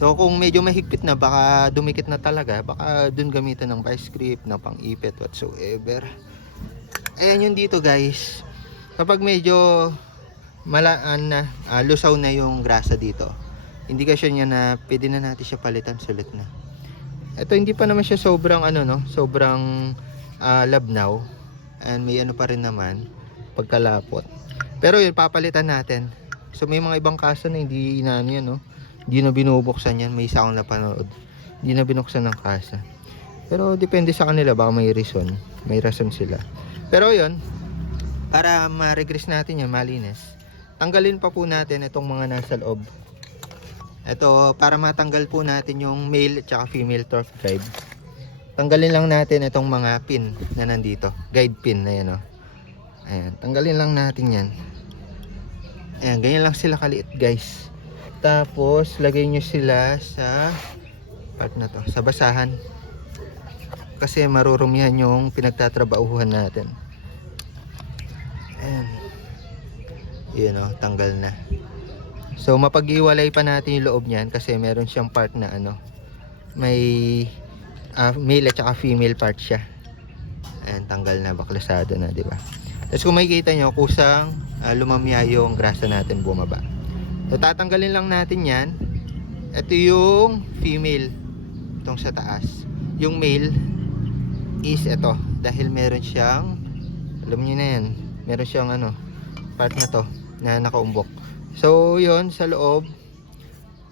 So kung medyo mahigpit na, baka dumikit na talaga, baka dun gamitan ng vice grip, na pang-ipit, whatsoever. Ayan yun dito guys. Kapag medyo malaan na, lusaw na yung grasa dito, indikasyon niya na pwede na natin siya palitan, sulit na. Ito hindi pa naman siya sobrang sobrang labnaw. And may pa rin naman, pagkalapot. Pero yun, papalitan natin. So may mga ibang kaso na hindi inaano yan Hindi na binubuksan yan. May isa akong napanood. Hindi na binuksan ng kasa. Pero depende sa kanila. Baka may reason. May rason sila. Pero yun. Para ma-regress natin yan. Malinis. Tanggalin pa po natin itong mga nasa loob. Ito. Para matanggal po natin yung male at female torque drive. Tanggalin lang natin itong mga pin na nandito. Guide pin na yan Ayan. Tanggalin lang natin yan. Ayan. Ganyan lang sila kaliit guys. Tapos, lagay nyo sila sa part na to, sa basahan. Kasi marurumihan yung pinagtatrabahuhan natin. Ayan. Yun tanggal na. So, mapag-iwalay pa natin yung loob niyan kasi meron siyang part na may male at female part siya. Ayan, tanggal na, baklasado na, di ba? Tapos kung makikita nyo, kusang lumamya yung grasa natin bumaba. So tatanggalin lang natin yan. Ito yung female, itong sa taas. Yung male is ito, dahil meron siyang, alam niyo na yan, meron siyang part na to na nakaumbok. So yun, sa loob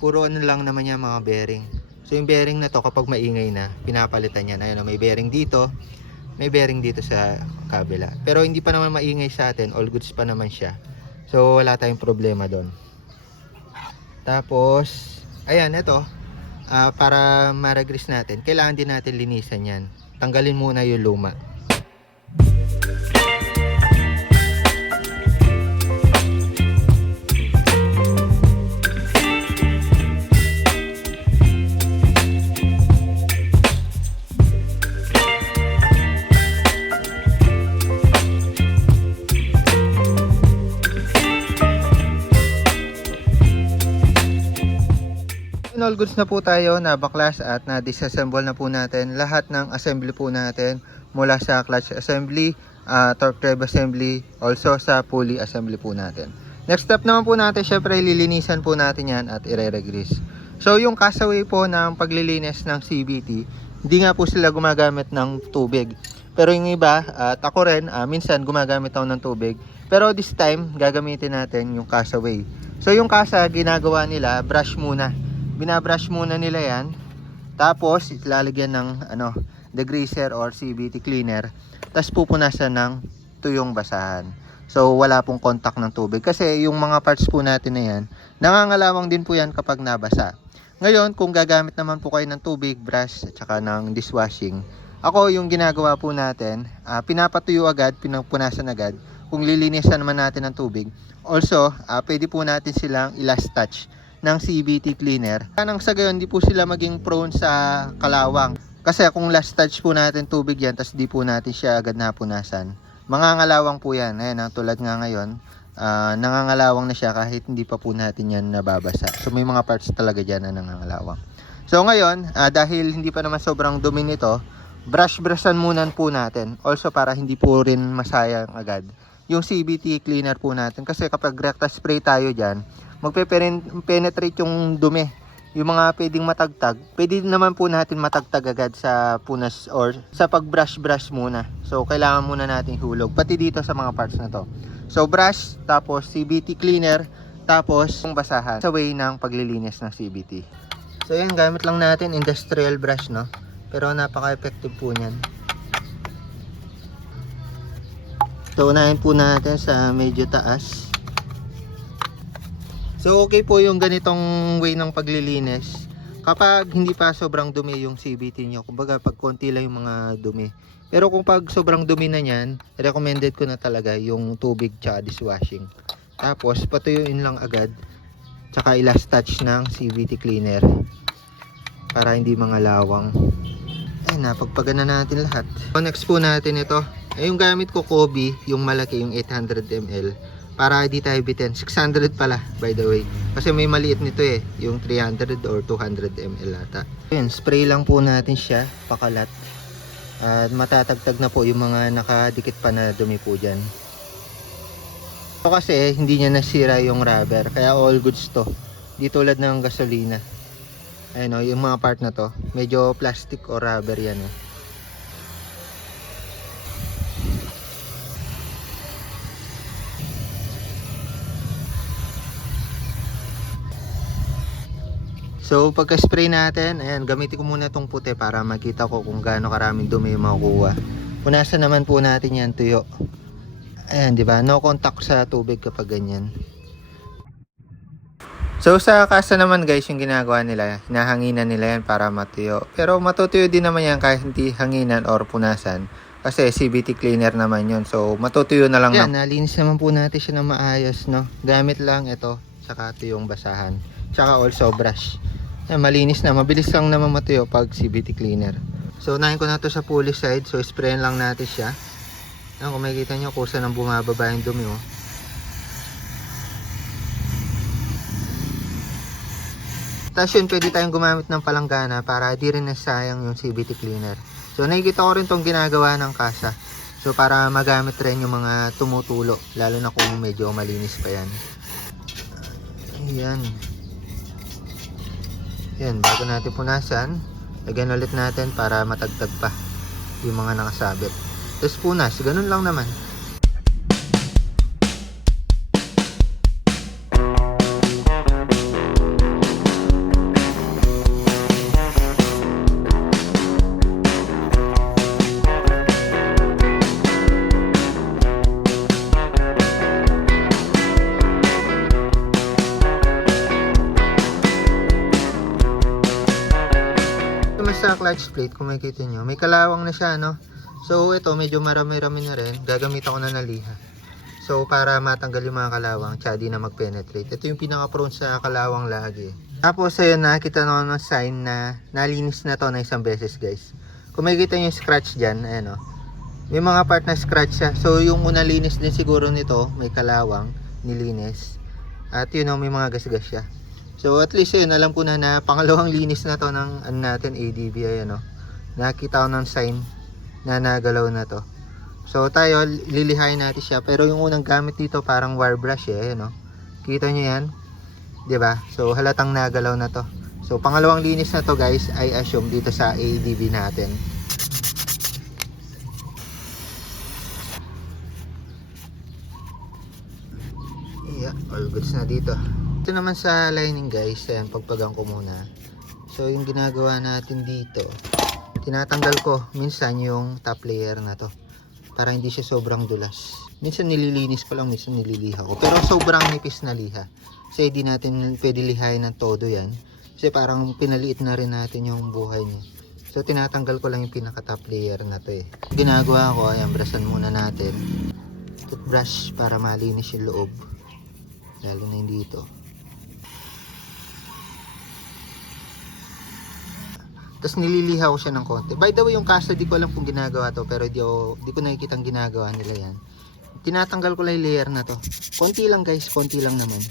puro lang naman yan, mga bearing. So yung bearing na to, kapag maingay na, pinapalitan yan. Ayun, may bearing dito, may bearing dito sa kabila. Pero hindi pa naman maingay sa atin, all goods pa naman siya. So wala tayong problema doon. Tapos, ayan, ito, para ma-regress natin, kailangan din natin linisan yan. Tanggalin muna yung luma. all goods na po tayo, nabaklas at na-disassemble na po natin lahat ng assembly po natin mula sa clutch assembly, torque drive assembly, also sa pulley assembly po natin. Next step naman po natin, syempre lilinisan po natin yan at ire-regrease. So yung castaway po ng paglilinis ng CVT, hindi nga po sila gumagamit ng tubig. Pero yung iba, at ako rin, minsan gumagamit ako ng tubig. Pero this time, gagamitin natin yung castaway. So yung kasa, ginagawa nila, brush muna. Binabrush muna nila yan. Tapos, ilalagyan ng degreaser or CVT cleaner. Tapos pupunasan ng tuyong basahan. So wala pong contact ng tubig. Kasi yung mga parts po natin na yan, nangangalawang din po yan kapag nabasa. Ngayon, kung gagamit naman po kayo ng tubig, brush, at saka ng dishwashing, ako yung ginagawa po natin, pinapatuyo agad, pinupunasan agad. Kung lilinisan naman natin ng tubig, also, pwede po natin silang i-last touch ng CVT cleaner. Nang sa gayon, hindi po sila maging prone sa kalawang. Kasi kung last touch po natin tubig yan, tas di po natin siya agad napunasan, mangangalawang po yan. Ayan, tulad nga ngayon, nangangalawang na siya kahit hindi pa po natin yan nababasa. So may mga parts talaga dyan na nangangalawang. So ngayon, dahil hindi pa naman sobrang dumi nito, brushan muna po natin. Also para hindi po rin masayang agad yung CVT cleaner po natin. Kasi kapag recta spray tayo dyan, magpe-penetrate yung dumi. Yung mga pwedeng matagtag, pwede naman po natin matagtag agad sa punas or sa pag-brush muna. So kailangan muna natin hulog, pati dito sa mga parts na to. So brush, tapos CVT cleaner, tapos yung basahan sa way ng paglilinis ng CVT. So yan, gamit lang natin industrial brush, no? Pero napaka-effective po niyan. So unahin po natin sa medyo taas. So okay po yung ganitong way ng paglilinis kapag hindi pa sobrang dumi yung CVT nyo. Kumbaga pag konti lang yung mga dumi. Pero kung pag sobrang dumi na yan, recommended ko na talaga yung tubig tsaka dishwashing. Tapos patuyuin lang agad, tsaka i-last touch ng CVT cleaner para hindi mga lawang. Ay, napagpagana natin lahat. So next po natin ito. Yung gamit ko Kobe, yung malaki, yung 800 ml. Para di tayo bitin. 600 pala, by the way. Kasi may maliit nito eh. Yung 300 or 200 ml ata. Ayan, spray lang po natin siya. Pakalat. At matatagtag na po yung mga nakadikit pa na dumi po dyan. So kasi hindi niya nasira yung rubber. Kaya all goods to. Di tulad ng gasolina. Ayun o, yung mga part na to. Medyo plastic o rubber yan o. So pagka-spray natin, ayan, gamitin ko muna itong puti para makita ko kung gaano karaming dumi yung makukuha. Punasan naman po natin yan, tuyo. Ayan, di ba? No contact sa tubig kapag ganyan. So sa kasa naman guys, yung ginagawa nila, hinahanginan nila yan para matuyo. Pero matutuyo din naman yan kahit hindi hanginan or punasan. Kasi CVT cleaner naman yun. So matutuyo na lang. Yan, nalinis naman po natin siya na maayos, no? Gamit lang ito, saka ito yung basahan. Tsaka also brush. Yan, malinis na, mabilis lang naman matuyo pag CVT cleaner. So unahin ko na to sa pulley side. So sprayin lang natin siya. Yan, kung makikita nyo kusa nang bumababa yung dumi, oh. Tapos yun, pwede tayong gumamit ng palanggana para di rin nasayang yung CVT cleaner. So nakikita ko rin tong ginagawa ng kasa. So para magamit rin yung mga tumutulo, lalo na kung medyo malinis pa yan. Ayan. Yan, bago natin punasan, lagyan ulit natin para matagtag pa yung mga nakasabit. Tapos punas, ganun lang naman. Sa clutch plate, kung makikita nyo, may kalawang na siya, no? So ito medyo marami-rami na rin, gagamitan ko na ng liha. So para matanggal yung mga kalawang, tsaka di na mag-penetrate. Ito yung pinaka-prone sa kalawang lagi. Tapos ayun, nakita na ng sign na nalinis na to na isang beses guys. Kung makikita nyo yung scratch dyan, ayan o, may mga part na scratch siya. So yung una linis din siguro nito, may kalawang nilinis. At yun o, may mga gasgas siya. So at least yun, alam ko na na pangalawang linis na to ng ano natin, ADB. Ayan o. Nakita ko ng sign na nagalaw na to. So tayo, lilihain natin siya. Pero yung unang gamit dito parang wire brush eh. Ayan o. Kita nyo yan? 'Di ba? So halatang nagalaw na to. So pangalawang linis na to guys, I assume dito sa ADB natin. Yeah, all goods na dito. Ito naman sa lining guys, ayan, pagpagang ko muna. So yung ginagawa natin dito, tinatanggal ko minsan yung top layer na to para hindi siya sobrang dulas. Minsan nililinis ko lang, minsan nililiha ko, pero sobrang nipis na liha kasi hindi natin pwede lihain ng todo yan kasi parang pinaliit na rin natin yung buhay niya. So tinatanggal ko lang yung pinaka top layer na to eh. Ginagawa ko, ayan, brushan muna natin toothbrush para malinis yung loob, lalo na yung dito. Tapos nililiha ko siya ng konti. By the way, yung kasa di ko alam kung ginagawa to, pero di ko nakikitang ginagawa nila yan. Tinatanggal ko lang yung layer na to. Konti lang guys, konti lang naman.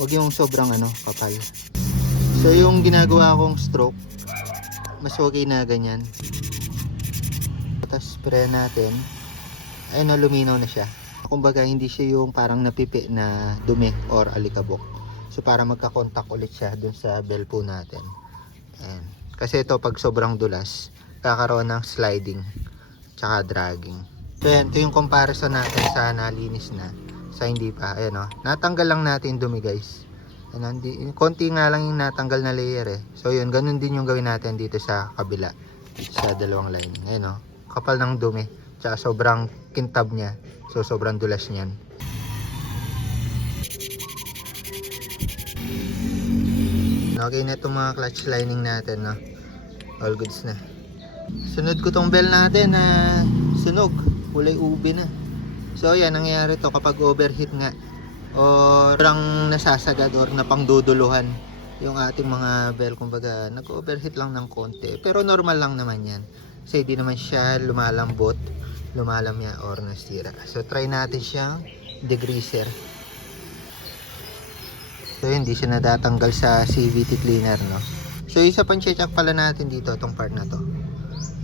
Huwag yung sobrang kapal. So yung ginagawa kong stroke, mas okay na ganyan. Tapos spray natin. Ayun na, luminaw na siya. Kumbaga hindi siya yung parang napipi na dumi or alikabok. So para magka-contact ulit siya dun sa bell po natin. Ayan. Kasi ito pag sobrang dulas, kakaroon ng sliding tsaka dragging. So yan, ito yung comparison natin sa nalinis na sa hindi pa. Ayan o, natanggal lang natin dumi guys. Ayan, konti nga lang yung natanggal na layer eh. So yun, ganun din yung gawin natin dito sa kabila, dito sa dalawang lining. Ayan o, kapal ng dumi tsaka sobrang kintab niya. So sobrang dulas niyan. Okay na itong mga clutch lining natin, no? All goods na. Sunod ko tong bell natin na sunog, kulay ube na. So yan, nangyayari to kapag overheat nga or parang nasasagad or napangduduluhan yung ating mga bell. Kumbaga nag-overheat lang ng konti, pero normal lang naman yan kasi di naman siya lumalambot, lumalamya or nasira. So try natin siyang degreaser. So hindi siya natatanggal sa CVT cleaner, no? So isa pang check pala natin dito itong part na to.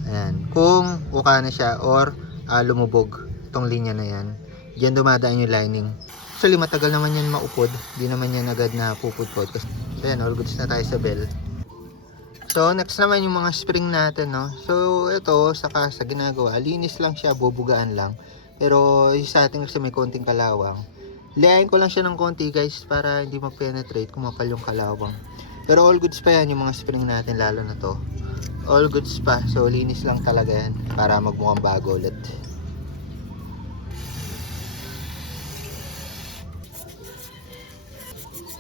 Ayan, kung uka na siya or lumubog itong linya na yan, diyan dumadaan yung lining. Actually matagal naman yan maupod, di naman yan agad na pupudpod. So ayan, all goods na tayo sa bell. So next naman yung mga spring natin, no? So ito sa ginagawa, linis lang siya, bubugaan lang. Pero sa ating kasi may konting kalawang, liain ko lang siya ng konti guys para hindi ma-penetrate, kumapal yung kalawang. Pero all goods pa yan yung mga spring natin, lalo na to. All goods pa, so linis lang talaga yan para magmukhang bago ulit.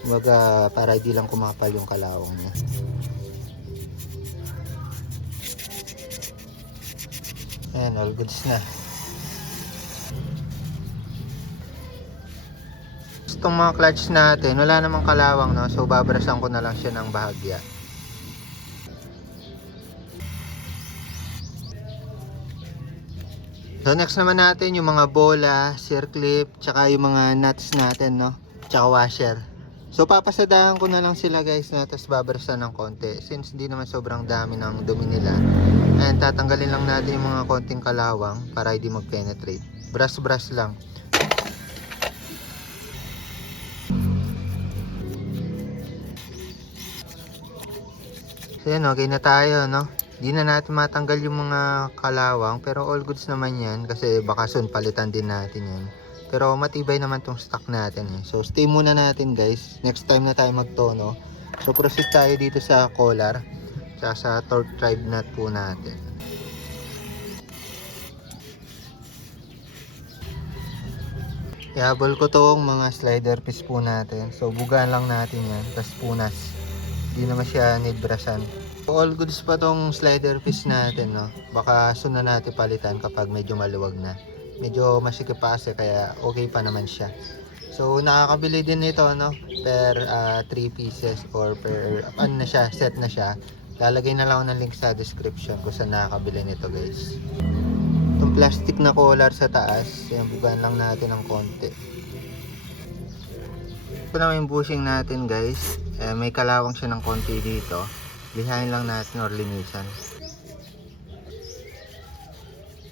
Kumbaga para hindi lang kumapal yung kalawang niya. Ayan, all goods na. Itong mga clutch natin, wala namang kalawang, no? So babrasan ko na lang siya ng bahagya. So next naman natin yung mga bola, circlip, tsaka yung mga nuts natin, no? Tsaka washer. So papasadahan ko na lang sila guys, na tapos babrasan ng konti since hindi naman sobrang dami ng dumi nila. And tatanggalin lang natin yung mga konting kalawang para hindi mag-penetrate. Brush lang. So yan, okay na tayo, no? Di na natin matanggal yung mga kalawang, pero all goods naman yan kasi baka soon palitan din natin yan. Pero matibay naman tong stock natin eh. So stay muna natin guys, next time na tayo magtono. So proceed tayo dito sa collar tsaka sa torque drive nut po natin. Ihabol ko tong mga slider piece po natin. So bugaan lang natin yan, tas punas. Hindi naman siya need brasan. All goods pa tong slider piece natin, no? Baka soon na natin palitan kapag medyo maluwag na. Medyo masikip pa kasi kaya okay pa naman siya. So nakakabili din nito, no? Per 3 pieces or per ano na siya, set na siya. Lalagay na lang ako ng link sa description kung saan nakakabili nito guys. Itong plastic na collar sa taas, yan, bugaan lang natin ng konti. Ito naman yung bushing natin guys. May kalawang siya ng konti dito. Lihain lang natin or linisan.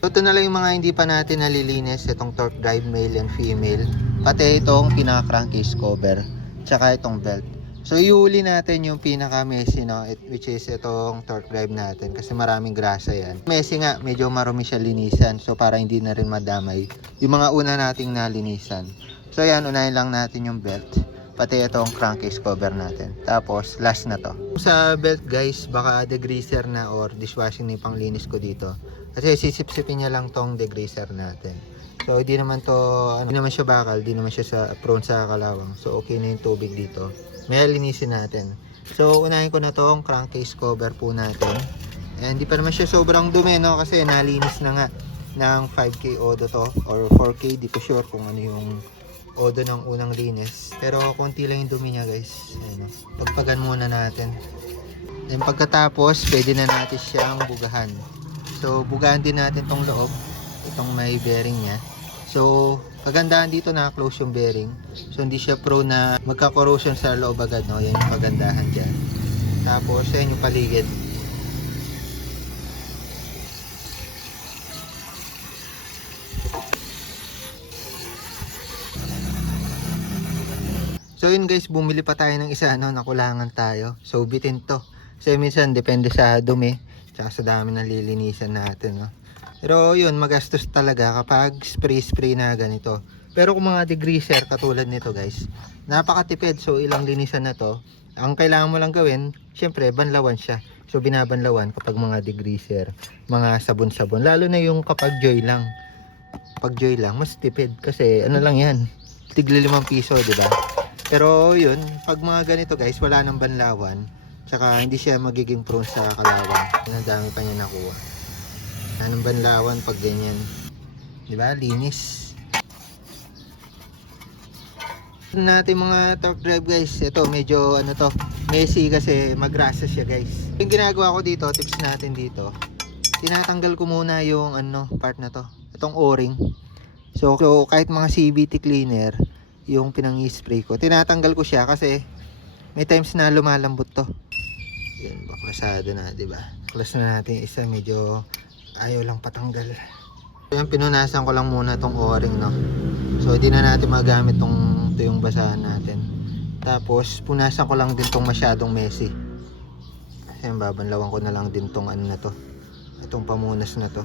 So, ito na lang yung mga hindi pa natin nalilinis. Itong torque drive male and female. Pati itong pinaka crankcase cover. Tsaka itong belt. So iuli natin yung pinaka messy, no? Which is itong torque drive natin. Kasi maraming grasa yan. Messy nga, medyo marumi siya linisan. So para hindi na rin madamay yung mga una nating nalinisan. So yan, unahin lang natin yung belt. Pati itong crankcase cover natin. Tapos last na to. Sa belt guys, baka degreaser na or dishwashing na yung panglinis ko dito. Kasi sisip-sipin niya lang tong degreaser natin. So hindi naman to, hindi naman siya bakal, hindi naman siya prone sa kalawang. So okay na yung tubig dito. May linisin natin. So unahin ko na tong crankcase cover po natin. And di pa naman siya sobrang dumi, no? Kasi nalinis na nga ng 5K Odo to or 4K, di ko sure kung ano yung Odo ng unang linis. Pero konti lang yung dumi niya guys. Ayan, pagpagan muna natin. Then pagkatapos pwede na natin siyang bugahan. So bugahan din natin tong loob, itong may bearing niya. So kagandahan dito, na-close yung bearing. So hindi siya prone na magka-corrosion sa loob agad, no? Yan yung kagandahan dyan. Tapos yan yung paligid. So yun guys, bumili pa tayo ng isa, no? Nakulangan tayo. So bitin to. Kasi minsan depende sa dumi tsaka sa dami ng lilinisan natin, no? Pero yun, magastos talaga kapag spray na ganito. Pero kung mga degreaser katulad nito guys, napakatipid. So ilang linisan na to. Ang kailangan mo lang gawin, syempre banlawan siya. So binabanlawan kapag mga degreaser, mga sabon-sabon. Lalo na yung kapag joy lang. Pag joy lang, mas tipid. Kasi ano lang yan, tigli 5 piso, diba? Pero yun, pag mga ganito guys, wala nang banlawan. Tsaka hindi siya magiging prone sa kalawang. Ang dami pa niya nakuha. Anong banlawan pag ganyan, diba? Linis natin mga torque drive guys. Ito medyo ano to, messy kasi magrasa siya guys. Yung ginagawa ko dito, tips natin dito, tinatanggal ko muna yung ano, part na to, itong o-ring. So kahit mga CVT cleaner yung pinang-spray ko, tinatanggal ko siya kasi may times na lumalambot to. Yan, baklasado na, diba? Close na natin isa, medyo ayaw lang patanggal. Ayan, pinunasan ko lang muna tong o-ring, no? So hindi na natin magamit ito yung basahan natin. Tapos punasan ko lang din tong masyadong messy. Kasi babanlawan ko na lang din tong ano na to, itong pamunas na to.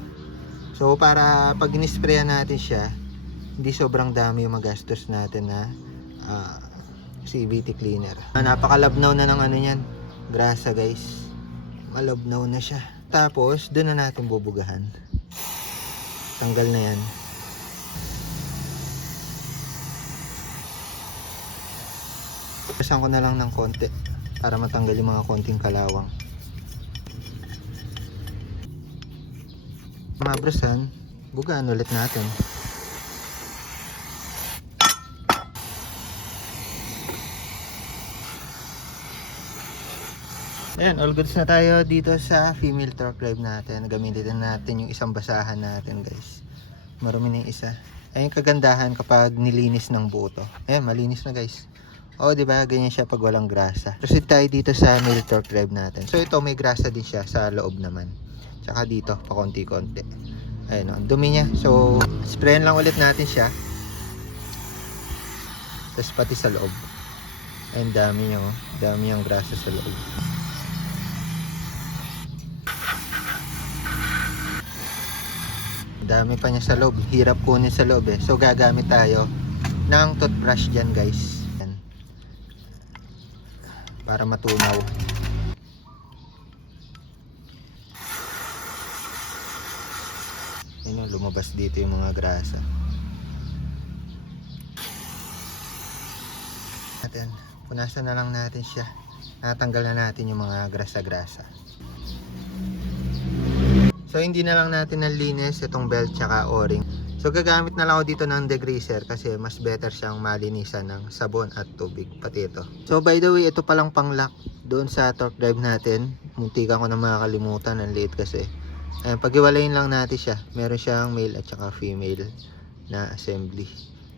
So para pag inisprayan natin siya, hindi sobrang dami yung magastos natin na CVT cleaner. Napakalabnaw na ng ano yan, grasa guys. Malabnaw na siya. Tapos doon na natin bubugahan. Tanggal na yan. Pasan ko na lang ng konti para matanggal yung mga konting kalawang. Mabrasan, bugaan ulit natin. Ayan, all goods na tayo dito sa female torque drive natin. Gamitin natin yung isang basahan natin guys. Marumi na yung isa. Ayan kagandahan kapag nilinis ng buo to. Ayan, malinis na guys. O diba, ganyan siya pag walang grasa. Proceed tayo dito sa male torque drive natin. So ito may grasa din siya sa loob naman. Tsaka dito, pa konti-konti. Ayan o, dumi niya. So, sprayan lang ulit natin siya. Tapos pati sa loob. Ayan, dami niya o. Dami yung grasa sa loob. Dami pa niya sa loob, hirap kunin sa loob eh. So gagamit tayo ng toothbrush dyan guys. Yan. Para matunaw. Yan, lumabas dito yung mga grasa. Punasan na lang natin siya. Natanggal na natin yung mga grasa-grasa. So hindi na lang natin nalinis itong belt tsaka o-ring. So gagamit na lang ako dito ng degreaser kasi mas better siyang malinisan ng sabon at tubig, pati ito. So by the way, ito palang pang-lock doon sa torque drive natin. Muntikan ko na makakalimutan, ang liit kasi. Ayan, pag-iwalayin lang natin siya. Meron siyang male at saka female na assembly.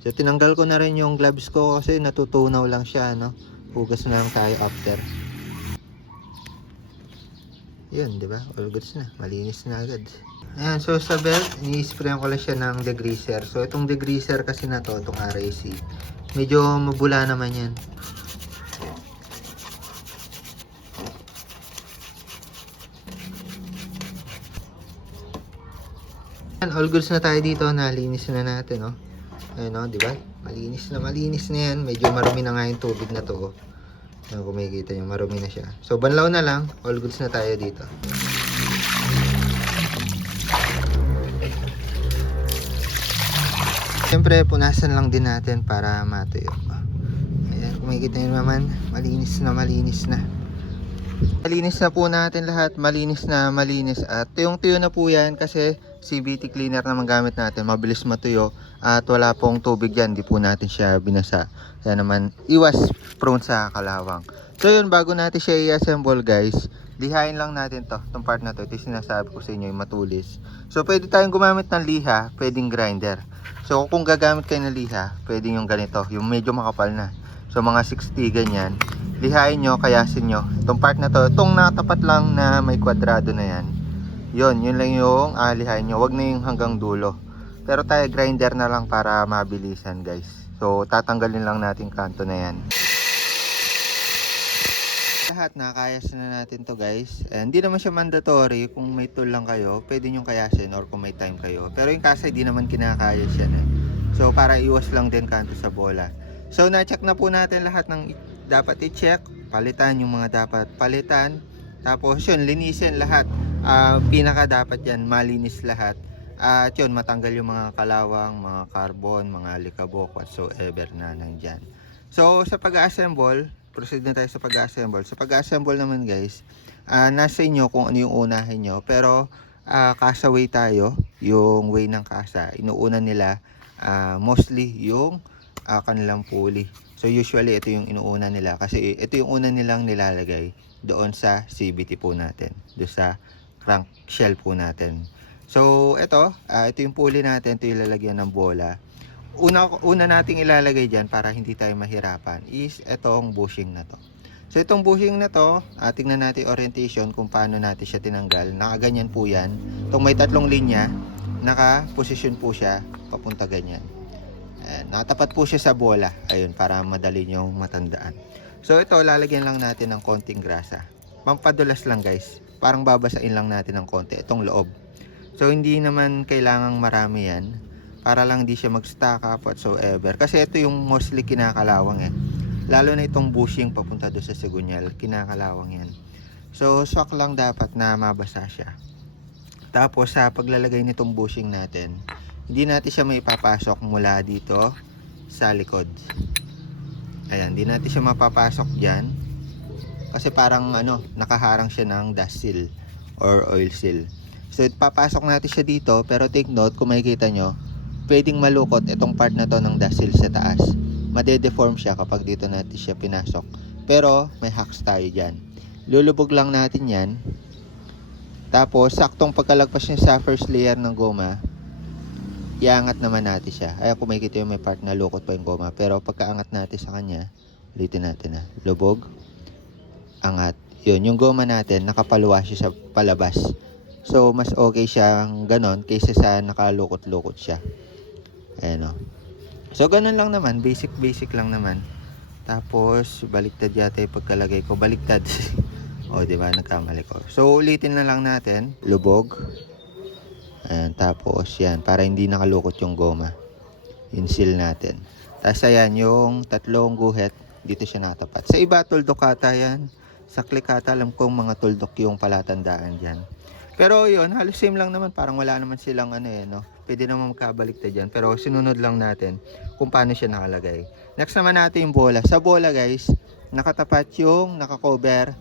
So tinanggal ko na rin yung gloves ko kasi natutunaw lang siya, no? Hugas na lang tayo after. Yun, di ba? All goods na. Malinis na agad. Ayan, so sa belt, ini-sprayan ko lang siya ng degreaser. So itong degreaser kasi na to, itong RAC, medyo mabula naman yan. Ayan, all goods na tayo dito. Nalinis na natin, oh. Ayun, oh, di ba? Malinis na yan. Medyo marumi na nga yung tubig na to, oh. Ayan, kung makikita nyo, marumi na siya. So banlaw na lang, all goods na tayo dito. Siyempre, punasan lang din natin para matuyo. Ayan, kung makikita nyo naman, malinis na. Malinis na po natin lahat, malinis na malinis. At tuyong-tuyo na po yan kasi CVT cleaner naman gamit natin. Mabilis matuyo at wala pong tubig yan, di po natin siya binasa. Kaya naman, iwas prone sa kalawang. So yun, bago natin siya i-assemble guys, lihain lang natin to, itong part na to. Ito yung sinasabi ko sa inyo, yung matulis. So pwede tayong gumamit ng liha, pwedeng grinder. So kung gagamit kayo ng liha, pwede yung ganito, yung medyo makapal na. So mga 60 ganyan. Lihain nyo, kayasin nyo. Itong part na to, itong natapat lang na may kwadrado na yan. Yun lang yung lihain nyo. Wag na yung hanggang dulo. Pero tayo grinder na lang para mabilisan guys. So tatanggalin lang natin kanto na yan. Lahat nakakayas na natin to guys. Hindi naman siya mandatory. Kung may tool lang kayo, pwede nyo kayasin or kung may time kayo. Pero yung kasi di naman kinakayas yan eh. So para iwas lang din kanto sa bola. So na-check na po natin lahat ng dapat i-check. Palitan yung mga dapat palitan. Tapos yun, linisin lahat. Pinaka dapat yan, malinis lahat. At yun, matanggal yung mga kalawang, mga carbon, mga alikabok, whatsoever na nandyan. So sa pag-assemble, proceed na tayo sa pag-assemble. Sa pag-assemble naman guys, nasa inyo kung ano yung unahin nyo. Pero kasa way tayo, yung way ng kasa. Inuuna nila mostly yung kanilang pulley. So usually ito yung inuuna nila kasi ito yung una nilang nilalagay doon sa CVT po natin. Doon sa crank shell po natin. So ito yung pulley natin, ito yung lalagyan ng bola. Una nating ilalagay dyan para hindi tayo mahirapan is itong bushing na to. So itong bushing na to, tingnan natin orientation kung paano natin siya tinanggal. Nakaganyan po yan. Itong may tatlong linya, naka-position po siya papunta ganyan. Natapat po siya sa bola. Ayun, para madali nyo matandaan. So ito, lalagyan lang natin ng konting grasa. Pampadulas lang guys. Parang babasain lang natin ng konti itong loob. So hindi naman kailangang marami yan. Para lang hindi siya mag-stack up whatsoever. Kasi ito yung mostly kinakalawang eh. Lalo na itong bushing papunta doon sa sigunyal. Kinakalawang yan. So swak lang dapat na mabasa siya. Tapos sa paglalagay nitong bushing natin, hindi natin siya maipapasok mula dito sa likod. Ayan, hindi natin siya mapapasok dyan. Kasi parang nakaharang siya ng dust seal or oil seal. So papasok natin siya dito, pero take note kung makikita nyo, pwedeng malukot itong part na to ng dust seal sa taas. Made-deform siya kapag dito natin siya pinasok. Pero may hacks tayo dyan. Lulubog lang natin yan. Tapos saktong pagkalagpas niya sa first layer ng goma, iangat naman natin siya. Ayan, kung makikita yung may part na lukot pa yung goma. Pero pagkaangat natin sa kanya, ulitin natin na. Lubog, angat. Yun, yung goma natin, nakapaluwa siya sa palabas. So, mas okay siyang ganon kaysa sa nakalukot-lukot siya. Ayan o. So, ganon lang naman. Basic lang naman. Tapos, baliktad yata yung pagkalagay ko. Baliktad. O, diba? Nagkamali ko. So, ulitin na lang natin. Lubog. Ayan, tapos yan, para hindi nakalukot yung goma, yung seal natin. Tapos ayan, yung tatlong guhit, dito siya natapat. Sa iba, tuldok ata yan. Sa click ata, alam kong mga tuldok yung palatandaan dyan. Pero yun, halos same lang naman. Parang wala naman silang pwede naman magkabaliktad dyan. Pero sinunod lang natin kung paano siya nakalagay. Next naman natin yung bola. Sa bola guys, nakatapat yung nakakover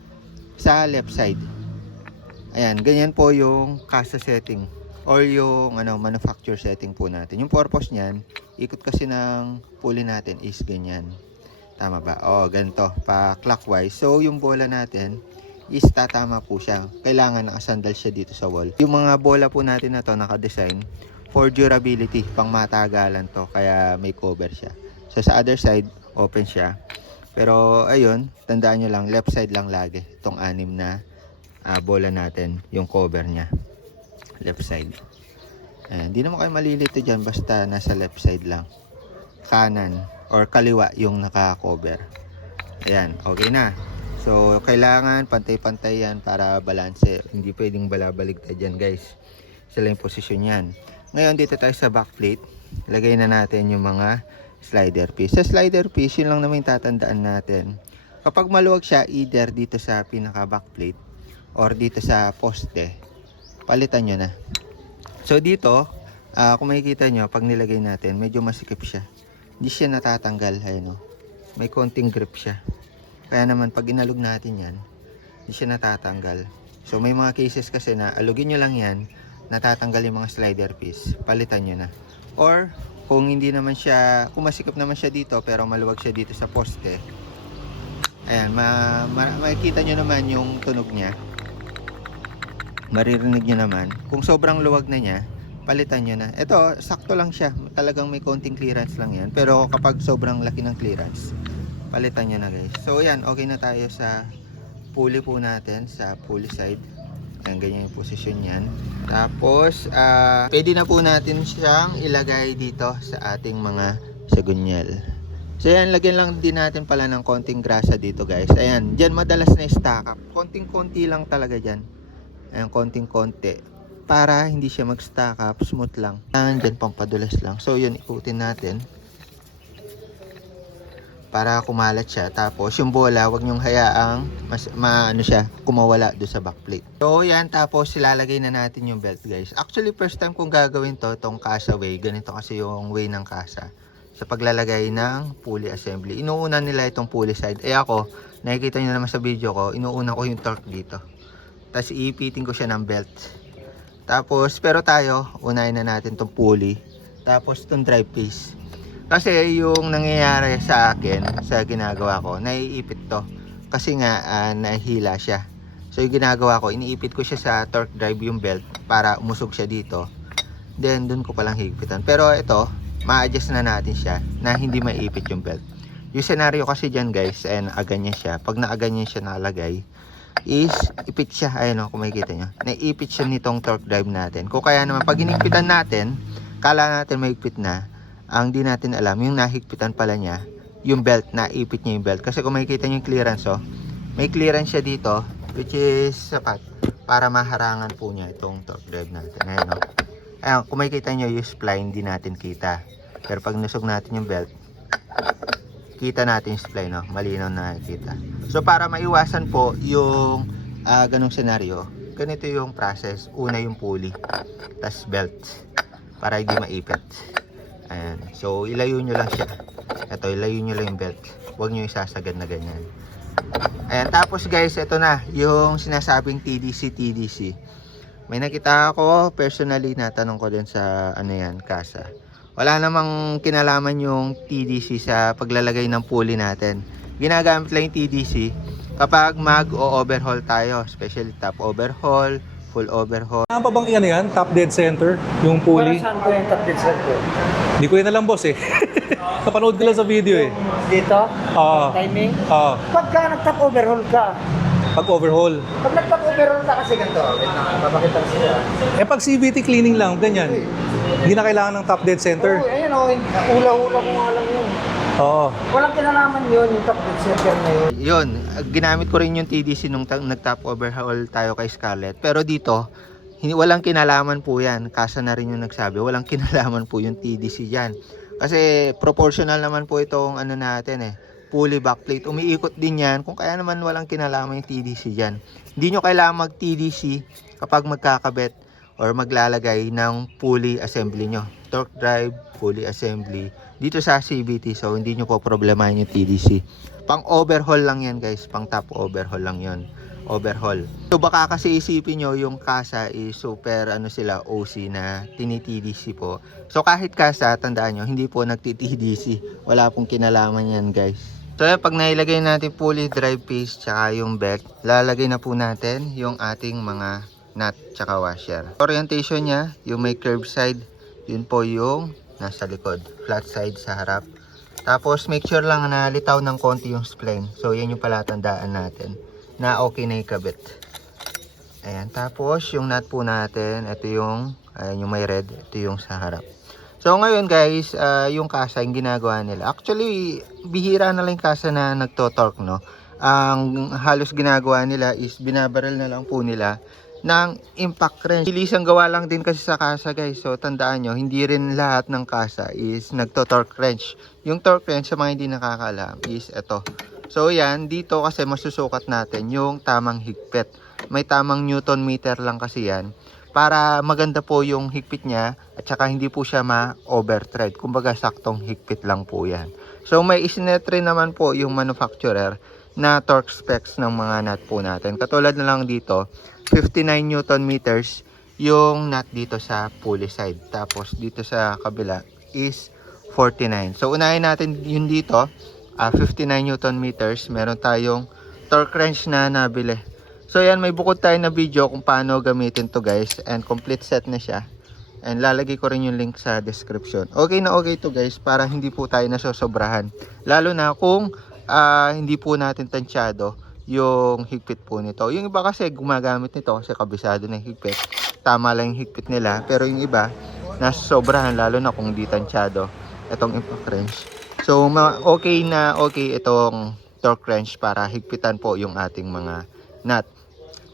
sa left side. Ayan, ganyan po yung kasa setting. Or yung manufacture setting po natin. Yung purpose niyan, ikot kasi ng pulley natin is ganyan. Tama ba? O, ganito. Pa clockwise. So, yung bola natin is tatama po siya. Kailangan nakasandal siya dito sa wall. Yung mga bola po natin na to naka-design for durability. Pang matagalan to. Kaya may cover siya. So, sa other side, open siya. Pero ayun, tandaan nyo lang, left side lang lagi. Itong 6 na bola natin, yung cover niya. Left side. Ayan, hindi naman kayo malilito dyan, basta nasa left side lang. Kanan or kaliwa yung naka-cover. Ayan, okay na. So, kailangan pantay-pantay yan para balanse. Hindi pwedeng balabaligtad dyan, guys. Sila yung posisyon yan. Ngayon, dito tayo sa backplate. Lagay na natin yung mga slider piece. Sa slider piece, yun lang naman yung tatandaan natin. Kapag maluwag siya, either dito sa pinaka-backplate or dito sa poste, palitan nyo na. So, dito, kung makikita nyo, pag nilagay natin, medyo masikip siya. Hindi siya natatanggal. Ayun, may konting grip siya. Kaya naman, pag inalog natin yan, hindi siya natatanggal. So, may mga cases kasi na alugin nyo lang yan, natatanggal yung mga slider piece. Palitan nyo na. Or, kung hindi naman siya, kung masikip naman siya dito, pero maluwag siya dito sa poste, ayan, makikita nyo naman yung tunog niya. Maririnig nyo naman. Kung sobrang luwag na niya, palitan nyo na. Ito, sakto lang siya. Talagang may konting clearance lang yan. Pero kapag sobrang laki ng clearance, palitan nyo na guys. So yan, okay na tayo sa pulley po natin, sa pulley side. Ayan, ganyan yung posisyon yan. Tapos, pwede na po natin siyang ilagay dito sa ating mga segunyel. So yan, lagyan lang din natin pala ng konting grasa dito guys. Ayan, dyan madalas na stack up. Konting-konti lang talaga dyan. Ayan, konting-konti. Para hindi siya mag-stack up, smooth lang. Ayan, dyan pampadulas lang. So yun, ikutin natin. Para kumalat siya. Tapos yung bola, wag nyong hayaang ano siya, kumawala do sa backplate. So yan, tapos ilalagay na natin yung belt guys. Actually first time kong gagawin to, tong casa way. Ganito kasi yung way ng casa. Sa paglalagay ng pulley assembly. Inuuna nila itong pulley side. Eh ako, nakikita nyo naman sa video ko, inuuna ko yung torque dito. Tapos iipitin ko siya ng belt. Tapos, pero tayo, unahin na natin itong pulley. Tapos itong drive piece. Kasi yung nangyayari sa akin, sa ginagawa ko, naiipit to. Kasi nga, nahihila siya. So yung ginagawa ko, iniipit ko siya sa torque drive yung belt para umusog siya dito. Then, dun ko palang higpitan. Pero ito, ma-adjust na natin siya na hindi maiipit yung belt. Yung scenario kasi dyan guys, ayan, aganyan siya. Pag naaganyan siya nakalagay, is ipit siya. Ayan o, kung makikita nyo. Naiipit siya nitong torque drive natin. Kung kaya naman, pag hinigpitan natin, kala natin maigpit na, ang di natin alam, yung nahigpitan pala niya, yung belt, naipit niya yung belt. Kasi kung makikita nyo yung clearance, oh, may clearance siya dito, which is sapat, para maharangan po niya itong torque drive natin. Ayan, oh. Ayan, kung makikita nyo yung spline, di natin kita. Pero pag nusog natin yung belt, kita natin yung spline, oh, malinaw na nakikita. So, para maiwasan po yung ganong senaryo, ganito yung process. Una yung pulley, tas belt, para hindi maipit. Ayan. So, ilayo nyo lang siya. Ito, ilayo nyo lang yung belt. Huwag nyo isasagad na ganyan. Ayan. Tapos guys, ito na. Yung sinasabing TDC. May nakita ako, personally, natanong ko din sa, ano yan, casa. Wala namang kinalaman yung TDC sa paglalagay ng pulley natin. Ginagamit lang yung TDC kapag mag-o-overhaul tayo. Especially top overhaul, full overhaul. Saan pa bang ano yan? Top dead center? Yung pulley? Para saan ko yung top dead center? Hindi ko yun alam boss eh. Napanood ko lang sa video eh. Dito? Oo. Timing? Oo. Pagka nag-top overhaul ka, Pag overhaul. pag nag-top overhaul ka kasi ganito, papakita ko siya. Eh pag CVT cleaning lang, ganyan. Hindi na kailangan ng top dead center. Oo, ayun o, ula-ula ko nga lang yun. Oo. Walang kinalaman yun, yung top dead center na yun. Yun, ginamit ko rin yung TDC nung nag-top overhaul tayo kay Scarlett. Pero dito, walang kinalaman po yan. Kasa na rin yung nagsabi, walang kinalaman po yung TDC dyan. Kasi proportional naman po itong ano natin eh, pulley backplate. Umiikot din yan, kung kaya naman walang kinalaman yung TDC dyan. Hindi nyo kailangan mag-TDC kapag magkakabit or maglalagay ng pulley assembly nyo. Torque drive, pulley assembly dito sa CVT, so hindi nyo po problemahin yung TDC. Pang overhaul lang yan guys, pang top overhaul lang yon. Overhaul. So baka kasi isipin nyo yung casa is super ano sila OC na tini-TDC po. So kahit casa, tandaan nyo, hindi po nagti-TDC. Wala pong kinalaman yan guys. So yan, pag nailagay natin pulley, drive piece, tsaka yung belt, lalagay na po natin yung ating mga nut tsaka washer. Orientation niya, yung may curve side, yun po yung nasa likod. Flat side sa harap, Tapos make sure lang na litaw ng konti yung spline. So yan yung palatandaan natin na okay na ikabit. Ayan, tapos yung nut po natin, ito yung, ayan, yung may red, ito yung sa harap. So ngayon guys, yung kasa yung ginagawa nila. Actually, bihira na lang yung kasa na nagto-torque, no? Ang halos ginagawa nila is binabaril na lang po nila ng impact wrench. Bilisang gawa lang din kasi sa kasa guys. So tandaan nyo, hindi rin lahat ng kasa is nagto-torque wrench. Yung torque wrench sa mga hindi nakakaalam is ito. So yan, dito kasi masusukat natin yung tamang higpit. May tamang newton meter lang kasi yan para maganda po yung higpit niya at saka hindi po siya ma-overthread. Kumbaga saktong higpit lang po yan. So may isinet rin naman po yung manufacturer na torque specs ng mga nut po natin. Katulad na lang dito, 59 newton meters yung nut dito sa pulley side. Tapos dito sa kabila is 49. So unahin natin yun dito, 59 newton meters. Meron tayong torque wrench na nabili. So yan, may bukod tayo na video kung paano gamitin to guys, and complete set na siya. And lalagay ko rin yung link sa description. Okay na okay to guys, para hindi po tayo nasosobrahan. Lalo na kung hindi po natin tansyado yung higpit po nito. Yung iba kasi gumagamit nito kasi kabisado na yung higpit. Tama lang yung higpit nila, pero yung iba nasosobrahan, lalo na kung di tansyado itong impact wrench. So okay na okay itong torque wrench para higpitan po yung ating mga nut.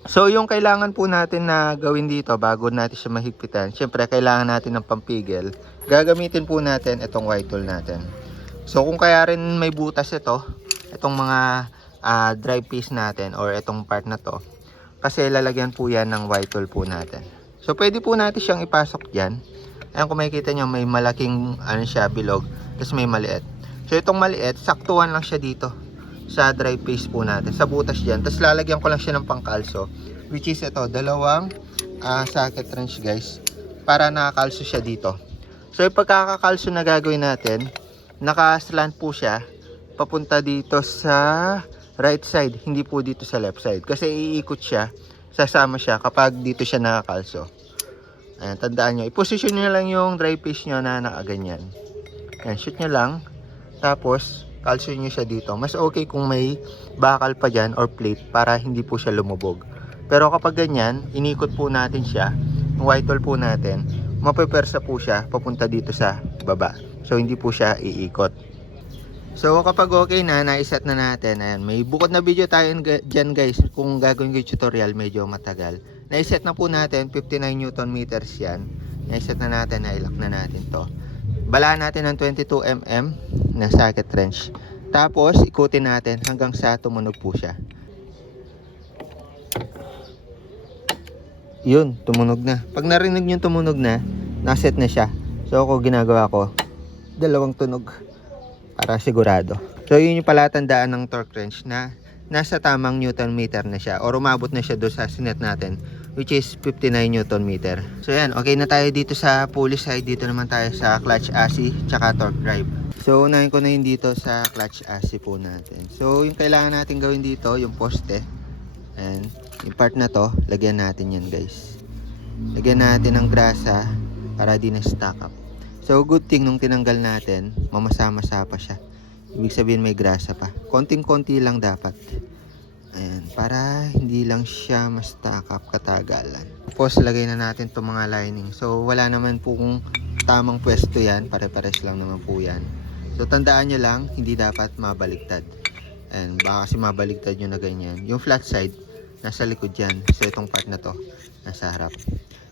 So yung kailangan po natin na gawin dito bago natin siya mahigpitan, syempre kailangan natin ng pampigil. Gagamitin po natin itong white tool natin. So kung kaya rin may butas itong mga drive piece natin or itong part na to, kasi lalagyan po yan ng white tool po natin. So pwede po natin siyang ipasok dyan. Ayan, kung makikita nyo, may malaking siya, bilog, tapos may maliit. So itong maliit, saktuhan lang siya dito sa drive piece po natin, sa butas dyan. Tapos lalagyan ko lang siya ng pangkalso, which is ito, dalawang socket wrench guys, para nakakalso siya dito. So yung pagkakakalso na gagawin natin, naka-slant po siya papunta dito sa right side, hindi po dito sa left side, kasi iikot siya, sasama siya kapag dito siya nakakalso. Ayan, tandaan nyo, i-position nyo lang yung drive piece nyo na nakaganyan. Ayan, shoot nyo lang, tapos kalso nyo siya dito. Mas okay kung may bakal pa dyan or plate para hindi po siya lumubog. Pero kapag ganyan, inikot po natin siya, yung white tool po natin, mapepersa po siya papunta dito sa baba. So hindi po siya iikot. So kapag okay na, naiset na natin, ayan, may bukod na video tayo dyan guys. Kung gagawin ko yung tutorial, medyo matagal. Naiset na po natin, 59 newton meters yan. Naiset na natin, nailak na natin to. Balaan natin ng 22mm na socket wrench. Tapos ikutin natin hanggang sa tumunog po siya. Yun, tumunog na. Pag narinig nyo tumunog na, naset na siya. So ako ginagawa ko, dalawang tunog para sigurado. So yun yung palatandaan ng torque wrench na nasa tamang newton meter na siya, or umabot na siya doon sa sinet natin, which is 59 newton meter. So yan, okay na tayo dito sa pulley side. Dito naman tayo sa clutch assist tsaka torque drive. So unahin ko na yun dito sa clutch assist po natin. So yung kailangan natin gawin dito, yung poste, and yung part na to, lagyan natin yan guys. Lagyan natin ng grasa para di na stack up. So good thing nung tinanggal natin, mamasa-masa pa siya. Ibig sabihin may grasa pa. Konting-konti lang dapat. Ayan, para hindi lang siya ma-stack up katagalan. Tapos lagay na natin itong mga lining. So wala naman po kung tamang pwesto yan. Pare-pares lang naman po yan. So tandaan nyo lang, hindi dapat mabaligtad. And baka kasi mabaligtad nyo na ganyan. Yung flat side, nasa likod yan. So itong part na to, nasa harap.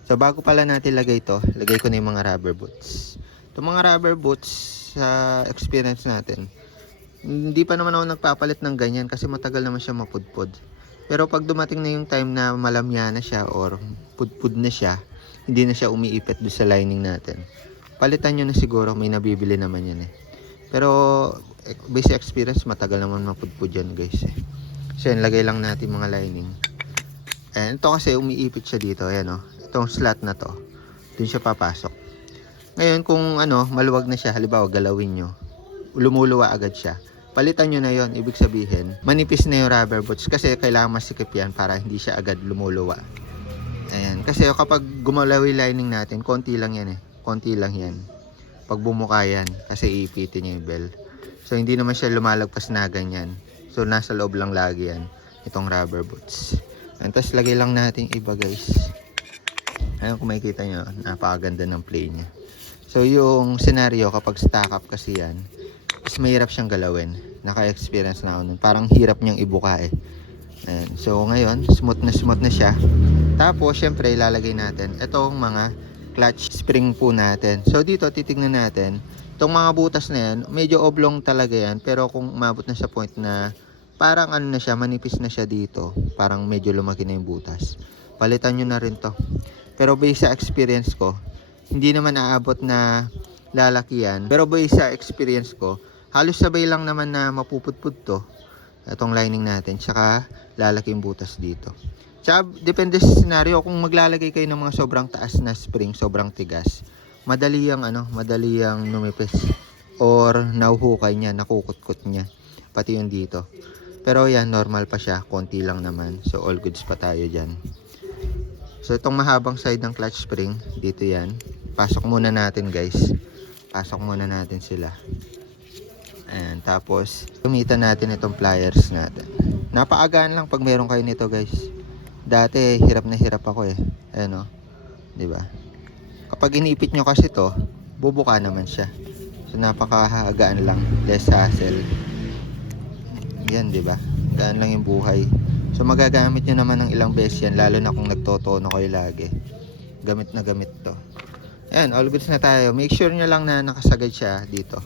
So bago pala natin lagay ito, lagay ko na yung mga rubber boots. Itong mga rubber boots, sa experience natin, hindi pa naman ako nagpapalit ng ganyan kasi matagal naman siya mapudpud. Pero pag dumating na yung time na malamya na siya or pudpud na siya, hindi na siya umiipit doon sa lining natin, palitan nyo na siguro, may nabibili naman yan eh. Pero basic experience, matagal naman mapudpud yan guys eh. So yun, lagay lang natin mga lining. And ito kasi umiipit siya dito, ayan o, itong slot na to, dun siya papasok. Ngayon kung maluwag na siya, halimbawa galawin nyo, lumuluwa agad siya, palitan nyo na yon. Ibig sabihin, manipis na yung rubber boots kasi kailangan masikip yan para hindi siya agad lumuluwa. Ayan, kasi kapag gumalaw yung lining natin, konti lang yan eh, konti lang yan. Pag bumuka yan, kasi iipitin nyo yung bell. So hindi naman siya lumalagpas na ganyan. So nasa loob lang lagi yan, itong rubber boots. And tapos lagay lang natin iba guys. Ayun, kung makikita nyo, napakaganda ng play niya. So yung scenario kapag stack up kasi yan, is mahirap siyang galawin. Naka-experience na ako nun. Parang hirap niyang ibuka eh. Ayan. So ngayon, smooth na siya. Tapos syempre ilalagay natin itong mga clutch spring po natin. So dito titignan natin, itong mga butas na yan, medyo oblong talaga yan. Pero kung umabot na sa point na parang ano na siya, manipis na siya dito, parang medyo lumaki na yung butas, palitan nyo na rin to. Pero based sa experience ko, hindi naman aabot na lalaki yan. Pero based sa experience ko, halos sabay lang naman na mapuputput to, itong lining natin, tsaka lalaki yung butas dito. Tsaka depende sa scenario, kung maglalagay kayo ng mga sobrang taas na spring, sobrang tigas, madali yang numipis or nauhukay niya, nakukutkot niya, pati yung dito. Pero yan, normal pa siya, konti lang naman. So all goods pa tayo dyan. So itong mahabang side ng clutch spring, dito yan. Pasok muna natin guys. Pasok muna natin sila. Ayan, tapos gamitan natin itong pliers natin. Napaagaan lang pag meron kayo nito guys. Dati hirap na hirap ako eh. Ayan o, diba? Kapag inipit nyo kasi to, bubuka naman siya. So napakagaan lang, less hassle. Yan, diba? Gaan lang yung buhay. So magagamit nyo naman ng ilang beses yan, lalo na kung nagtotono kayo lagi. Gamit na gamit to. Ayan, all goods na tayo. Make sure nyo lang na nakasagad siya dito.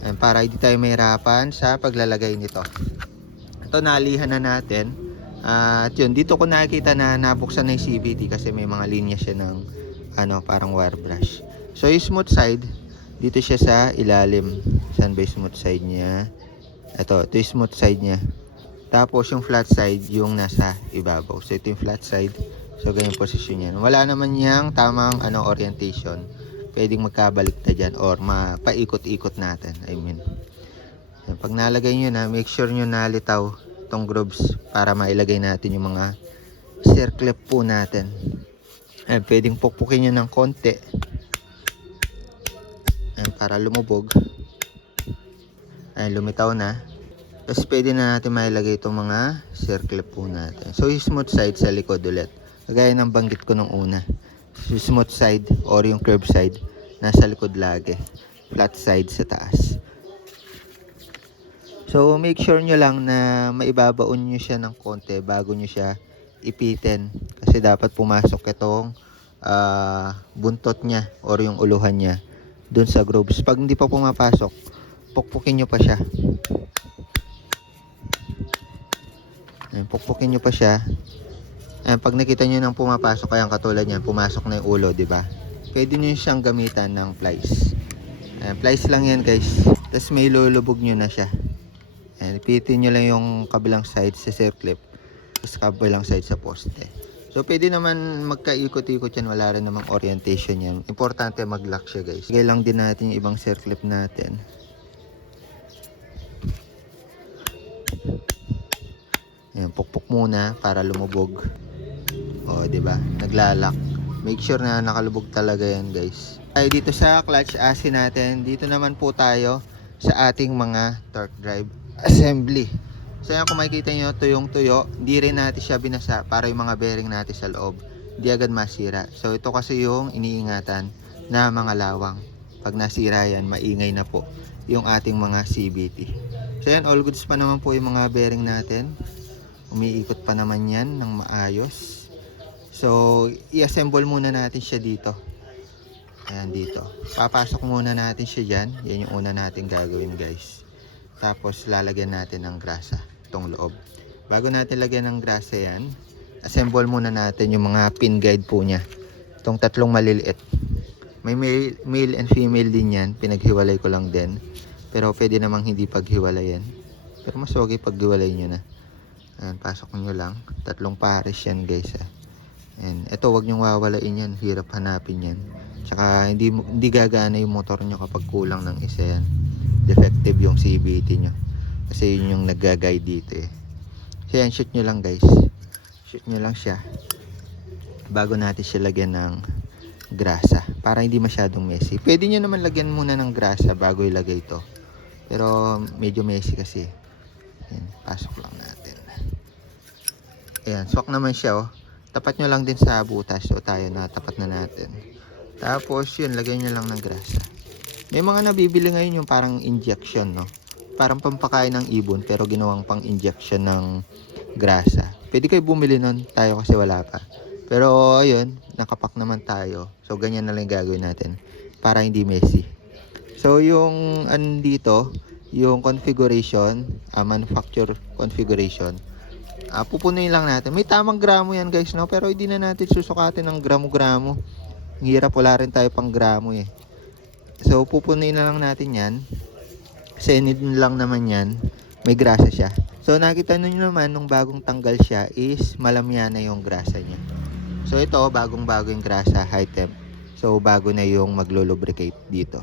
Ayan, para hindi tayo mahirapan sa paglalagay nito. Ito, naalihan na natin. At yun, dito ko nakikita na nabuksan na yung CVT kasi may mga linya siya ng parang wire brush. So yung smooth side, dito siya sa ilalim. Saan ba yung smooth side niya? Ito yung smooth side niya. Tapos yung flat side yung nasa ibabaw. So ito yung flat side. So ganyan posisyon yan. Wala naman yang tamang orientation. Pwedeng magkabalik na dyan or mapaikot-ikot natin. I mean, pag nalagay nyo na, make sure nyo nalitaw itong grooves para mailagay natin yung mga circlip po natin. Ayan, pwedeng pukpukin nyo ng konti. Ayan, para lumubog. Ayan, lumitaw na. Tapos pwede na natin mailagay itong mga circlip po natin. So yung smooth side sa likod ulit. Kagaya ng banggit ko nung una. Yung smooth side or yung curve side nasa likod lagi. Flat side sa taas. So make sure nyo lang na maibabaon nyo siya ng konti bago nyo siya ipitin. Kasi dapat pumasok itong buntot niya or yung uluhan niya dun sa grooves. Pag hindi pa pumapasok, pukpukin nyo pa siya. Ayan, pukpukin nyo pa siya. Ayan, pag nakita nyo nang pumapasok, ayan, katulad yan, pumasok na yung ulo, diba? Pwede nyo siyang gamitan ng plies. Ayan, plies lang yan guys. Tapos may lulubog nyo na siya. Ayan, ipitin nyo lang yung kabilang side sa circlip. Tapos kabilang side sa poste. So pwede naman magkaikot-ikot yan, wala rin namang orientation yan. Importante mag-lock siya guys. Lagay lang din natin yung ibang circlip natin. Ayan, pukpuk muna para lumubog. O, diba? Naglalak. Make sure na nakalubog talaga yan, guys. Tayo dito sa clutch assy natin. Dito naman po tayo sa ating mga torque drive assembly. So, yan, kung makikita nyo, tuyong-tuyo. Hindi rin natin siya binasa para yung mga bearing natin sa loob hindi agad masira. So, ito kasi yung iniingatan na mga lawang. Pag nasira yan, maingay na po yung ating mga CVT. So, yan, all goods pa naman po yung mga bearing natin. Umiikot pa naman yan ng maayos. So, i-assemble muna natin siya dito. Ayan, dito. Papasok muna natin siya dyan. Yan yung una natin gagawin, guys. Tapos, lalagyan natin ng grasa itong loob. Bago natin lagyan ng grasa yan, assemble muna natin yung mga pin guide po niya. Itong tatlong maliliit. May male and female din yan. Pinaghiwalay ko lang din. Pero pwede namang hindi paghiwalay yan. Pero mas okay paghiwalay nyo na. Ayan, pasok nyo lang. Tatlong pares yan guys. Ayan. Ito, wag nyong wawalain yan. Hirap hanapin yan. Tsaka hindi gagana yung motor nyo kapag kulang ng isa yan. Defective yung CVT nyo. Kasi yun yung nag-guide dito eh. So yan, shoot nyo lang guys. Shoot nyo lang siya. Bago natin siya lagyan ng grasa. Para hindi masyadong messy. Pwede nyo naman lagyan muna ng grasa bago ilagay ito. Pero medyo messy kasi. Ayan, pasok lang natin. Ayan, swak naman siya oh. Tapat nyo lang din sa butas. So tayo na tapat na natin. Tapos yun, lagyan nyo lang ng grasa. May mga nabibili ngayon yung parang injection, no? Parang pampakain ng ibon pero ginawang pang injection ng grasa. Pwede kayo bumili nun, tayo kasi wala pa. Pero ayun, nakapak naman tayo. So ganyan na lang yung gagawin natin para hindi messy. So yung andito, yung configuration, manufacture configuration, pupunuin lang natin. May tamang gramo yan guys, no? Pero hindi na natin susukatin ng gramo-gramo. Ang hirap, wala rin tayo pang gramo eh. So pupunuin na lang natin yan. Senid lang naman yan. May grasa siya. So nakita nyo naman nung bagong tanggal siya is malamya na yung grasa niya. So ito, bagong-bago yung grasa, high temp. So bago na yung maglo-lubricate dito.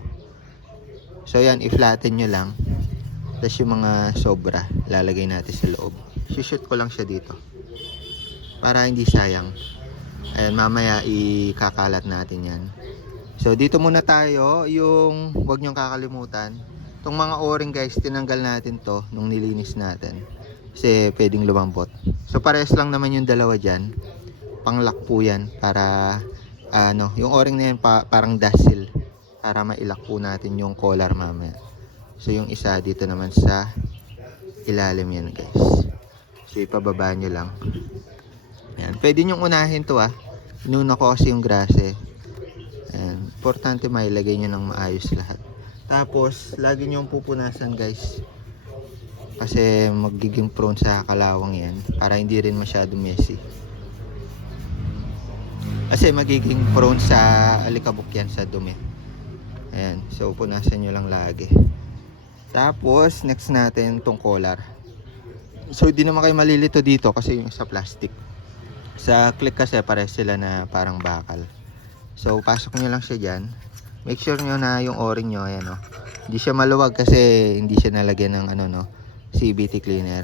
So yan, i-flatten nyo lang. Tapos yung mga sobra, lalagay natin sa loob. Shoot ko lang siya dito. Para hindi sayang. Ayan, mamaya ikakalat natin yan. So dito muna tayo, yung huwag nyong kakalimutan. Itong mga o-ring guys, tinanggal natin to nung nilinis natin. Kasi pwedeng lumambot. So parehas lang naman yung dalawa dyan. Pang-lock po yan para yung o-ring na yan parang dasil para mailak po natin yung collar mamaya. So yung isa dito naman sa ilalim yan guys. So ipababa nyo lang. Ayan. Pwede nyong unahin to Inuna ko kasi yung grasa. Ayan. Importante mailagay nyo ng maayos lahat. Tapos lagi nyong pupunasan guys. Kasi magiging prone sa kalawang yan para hindi rin masyado messy. Kasi magiging prone sa alikabok yan sa dumi. Ayan. So punasan nyo lang lagi. Tapos next natin tong collar. So hindi naman kayo malilito dito kasi yung sa plastic. Sa click kasi pares sila na parang bakal. So pasok nyo lang siya dyan. Make sure nyo na yung o-ring nyo ayan, hindi siya maluwag kasi hindi siya nalagyan ng CVT cleaner.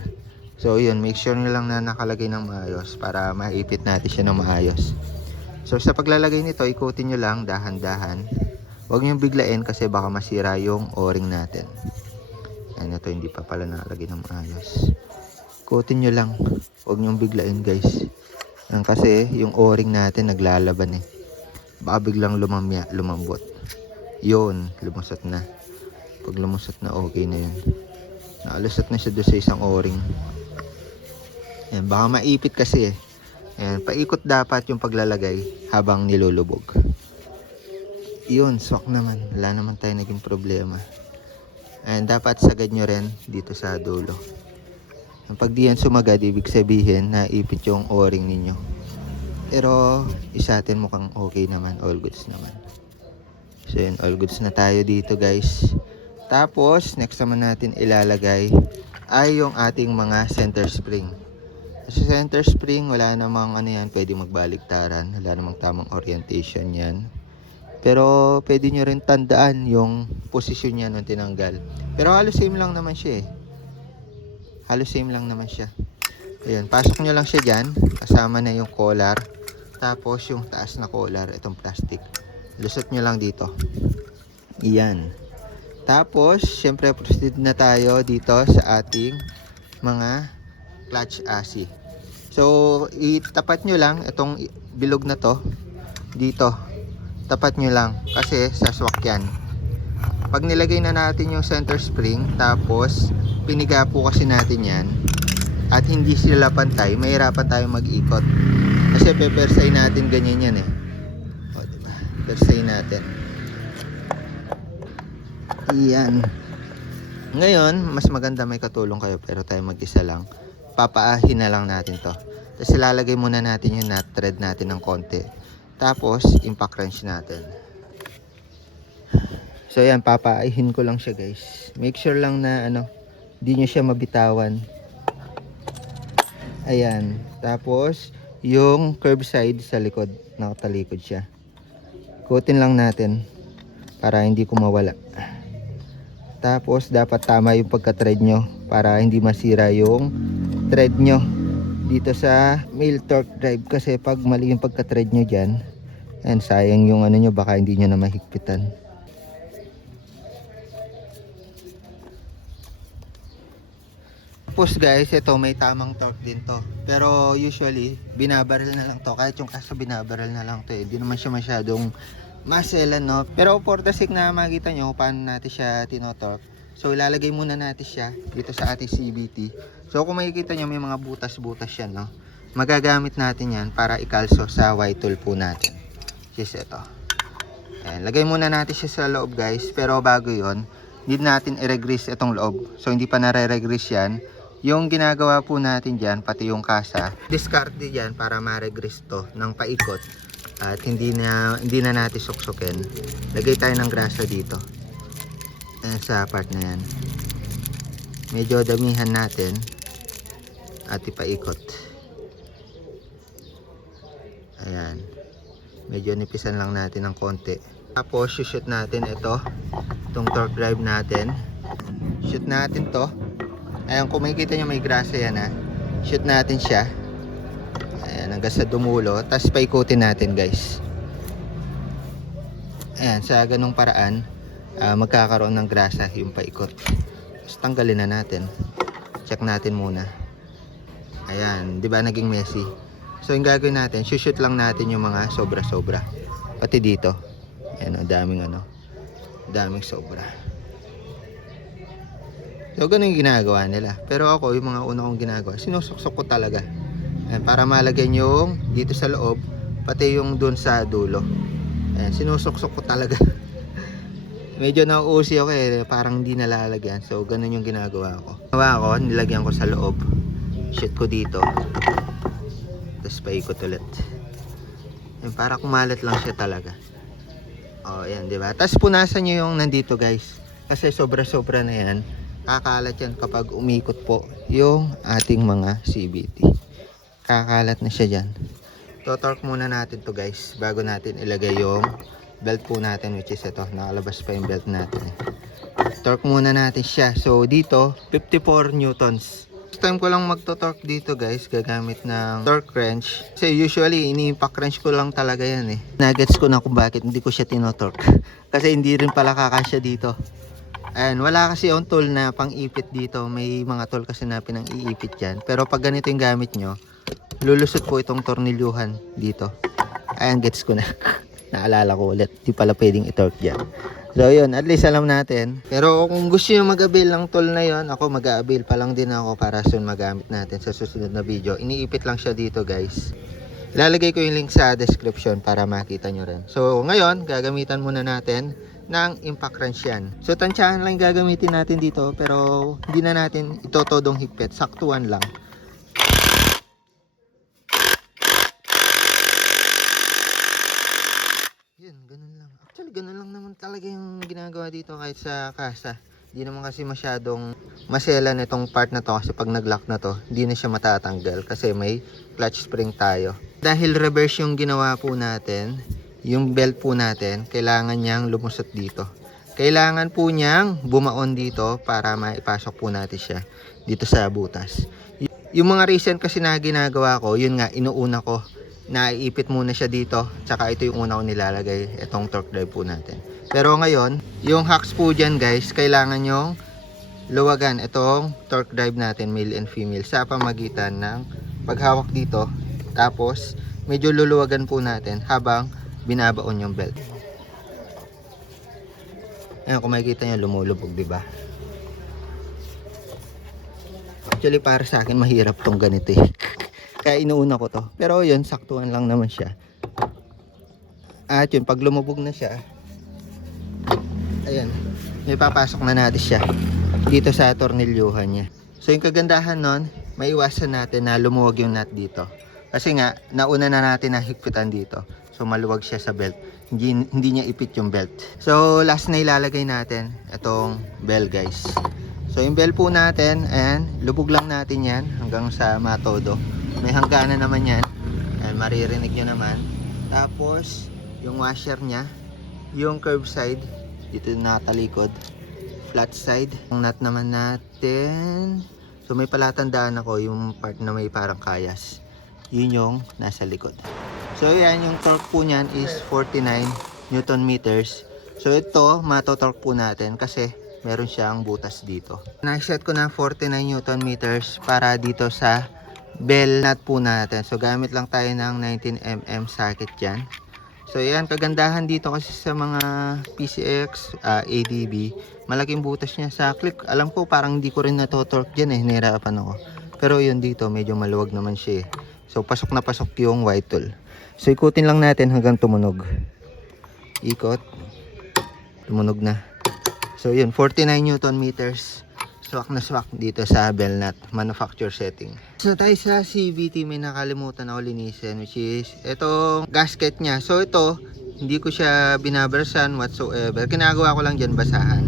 So yun, make sure nyo lang na nakalagay ng maayos para maipit natin siya ng maayos. So sa paglalagay nito, ikutin nyo lang dahan-dahan. Huwag nyo biglain kasi baka masira yung o-ring natin. Ayan, ito hindi pa pala nakalagay ng maayos. Ikutin nyo lang. Huwag nyo biglain guys. Yan, kasi yung o-ring natin naglalaban eh. Baka biglang lumambot. Yun, lumusot na. Pag lumusot na, okay na yun. Nakalusot na siya doon sa isang o-ring. Ayan, baka maipit kasi eh. Ayan, paikot dapat yung paglalagay habang nilulubog. Yun, swak naman. Wala naman tayo naging problema. Ayan, dapat sagad nyo rin dito sa dulo. Pag di yan sumagad, ibig sabihin na ipit yung o-ring ninyo. Pero isa atin mukhang okay naman, all goods naman. So yun, all goods na tayo dito guys. Tapos next naman natin ilalagay ay yung ating mga center spring. Sa center spring wala namang yan, pwede magbaliktaran, wala namang tamang orientation yan. Pero pwede nyo rin tandaan yung posisyon niya nung tinanggal. Pero halos same lang naman siya eh. Halos same lang naman siya. Ayun, pasok nyo lang siya dyan. Kasama na yung collar. Tapos yung taas na collar, itong plastic. Lusot nyo lang dito. Iyan. Tapos, syempre proceed na tayo dito sa ating mga clutch asi. So, itapat nyo lang itong bilog na to. Dito. Tapat nyo lang. Kasi saswak yan. Pag nilagay na natin yung center spring, tapos piniga po kasi natin yan, at hindi sila pantay, mahirapan tayo mag-ikot. Kasi pepersay natin ganyan yan eh. O, diba? Persay natin. Iyan. Ngayon, mas maganda may katulong kayo pero tayo mag-isa lang. Papaahin na lang natin to. Tapos ilalagay muna natin yung nut thread natin ng konti. Tapos, impact wrench natin. So yan, papaahin ko lang siya guys. Make sure lang na hindi nyo siya mabitawan. Ayan. Tapos, yung curb side sa likod, nakatalikod siya. Ikutin lang natin para hindi ko mawala. Tapos, dapat tama yung pagka-thread nyo para hindi masira yung thread nyo dito sa male torque drive. Kasi pag mali yung pagka-thread nyo dyan, ayan, sayang yung nyo, baka hindi nyo na mahigpitan. Tapos guys, ito may tamang torque din to. Pero usually, binabaril na lang to. Kahit yung kaso binabaril na lang to eh. Hindi naman siya masyadong maselan, no? Pero for the sake na makita nyo paano natin siya tinotorque. So ilalagay muna natin siya dito sa ating CVT. So kung makikita nyo may mga butas-butas yan, no? Magagamit natin yan para ikalso sa Y-tool po natin. Which is ito. Ayan, lagay muna natin siya sa loob guys. Pero bago yon, need natin i-regrease itong loob. So hindi pa nare-regrease yan. Yung ginagawa po natin dyan, pati yung kasa, discard dyan para ma-regrease to ng paikot. At hindi na natin suksukin. Lagay tayo ng grasa dito. Ayan, sa part na yan. Medyo damihan natin. At ipaikot. Ayan. Medyo nipisan lang natin ng konti. Tapos, shoot natin ito. Itong torque drive natin. Shoot natin to. Ayan, kung makikita nyo may grasa yan ha. Shoot natin siya. Ayan, hanggang sa dumulo. Tapos paikutin natin guys. Ayan, sa ganung paraan, magkakaroon ng grasa yung paikot. Tapos tanggalin na natin. Check natin muna. Ayan, di ba naging messy? So yung gagawin natin, shoot lang natin yung mga sobra-sobra. Pati dito. Ayan, daming sobra. So ganun yung ginagawa nila. Pero ako, yung mga una kong ginagawa, sinusuksok ko talaga. Ayan, para malagyan yung dito sa loob, pati yung dun sa dulo. Ayan, sinusuksok ko talaga. Medyo nauusi ako eh, parang hindi nalalagyan. So ganun yung ginagawa ko. Ginawa ko, nilagyan ko sa loob. Shoot ko dito. Tapos paikot ulit. Ayan, para kumalat lang siya talaga. O, ayan, diba? Tapos punasan nyo yung nandito guys. Kasi sobra-sobra na yan. Kakalat yan kapag umikot po yung ating mga CVT. Kakalat na siya dyan. Totorque muna natin to guys bago natin ilagay yung belt po natin, which is ito. Nakalabas pa yung belt natin. Torque muna natin siya. So dito 54 newtons. First time ko lang magto-torque dito guys, gagamit ng torque wrench. Kasi usually ini-impact wrench ko lang talaga yan eh. Nuggets ko na kung bakit hindi ko siya tinotorque. Kasi hindi rin pala kakasya dito. Ayan, wala kasi yung tool na pang-ipit dito. May mga tool kasi na pinang-iipit yan. Pero pag ganito yung gamit nyo, lulusot po itong tornilyuhan dito. Ayan, gets ko na. Naalala ko ulit. Di pala pwedeng i-torque dyan. So yun, at least alam natin. Pero kung gusto nyo mag-avail ng tool na yun, ako mag-avail pa lang din ako para soon magamit natin sa susunod na video. Iniipit lang siya dito guys. Ilalagay ko yung link sa description para makita nyo rin. So ngayon, gagamitan muna natin ng impact wrench yan. So tansyahan lang gagamitin natin dito, pero hindi na natin itotodong higpit, saktuan lang. Yun, ganun lang. Actually, ganun lang naman talaga yung ginagawa dito kahit sa kasa. Hindi naman kasi masyadong maselan itong part na to kasi pag nag-lock na to, hindi na siya matatanggal kasi may clutch spring tayo. Dahil reverse yung ginawa po natin, yung belt po natin, kailangan niyang lumusot dito. Kailangan po niyang bumaon dito para maipasok po natin siya dito sa butas. Yung mga recent kasi na ginagawa ko, yun nga, inuuna ko. Naiipit muna siya dito, tsaka ito yung una ko nilalagay, itong torque drive po natin. Pero ngayon, yung hacks po dyan guys, kailangan yung luwagan itong torque drive natin, male and female, sa pamagitan ng paghawak dito. Tapos, medyo luluwagan po natin habang binabaon yung belt. Ayan, kung makikita nyo, lumulubog, diba? Actually, para sa akin, mahirap tong ganito eh. Kaya inuuna ko to. Pero yun, saktuhan lang naman siya. At yun, pag lumubog na siya, ayan, may papasok na natin siya dito sa tornilyuhan niya. So yung kagandahan nun, maiwasan natin na lumuwag yung nut dito. Kasi nga, nauna na natin na higpitan dito. So maluwag siya sa belt. Hindi niya ipit yung belt. So last na ilalagay natin itong bell guys. So yung bell po natin, ayan, lubog lang natin yan hanggang sa matodo. May hangganan naman yan. Ayan, maririnig nyo naman. Tapos yung washer nya, yung curve side, dito nakatalikod. Flat side. Yung nut naman natin, so may palatandaan ako yung part na may parang kayas. Yun yung nasa likod. So yan, yung torque po nyan is 49 Newton meters. So ito, matotorque po natin kasi meron siyang butas dito. Na-set ko na 49 Newton meters para dito sa bell nut po natin. So gamit lang tayo ng 19mm socket dyan. So yan, kagandahan dito kasi sa mga PCX, ADB, malaking butas niya sa click. Alam ko parang hindi ko rin natotorque dyan nahirapan ako. Pero yun dito, medyo maluwag naman siya. So pasok na pasok yung white tool. So ikutin lang natin hanggang tumunog. Ikot. Tumunog na. So yun, 49 Newton meters. Swak na swak dito sa bell nut manufacture setting. So tayo sa CVT, may nakalimutan ako linisin, which is itong gasket niya. So ito, hindi ko siya binabrasan whatsoever. Kinagawa ko lang dyan basahan.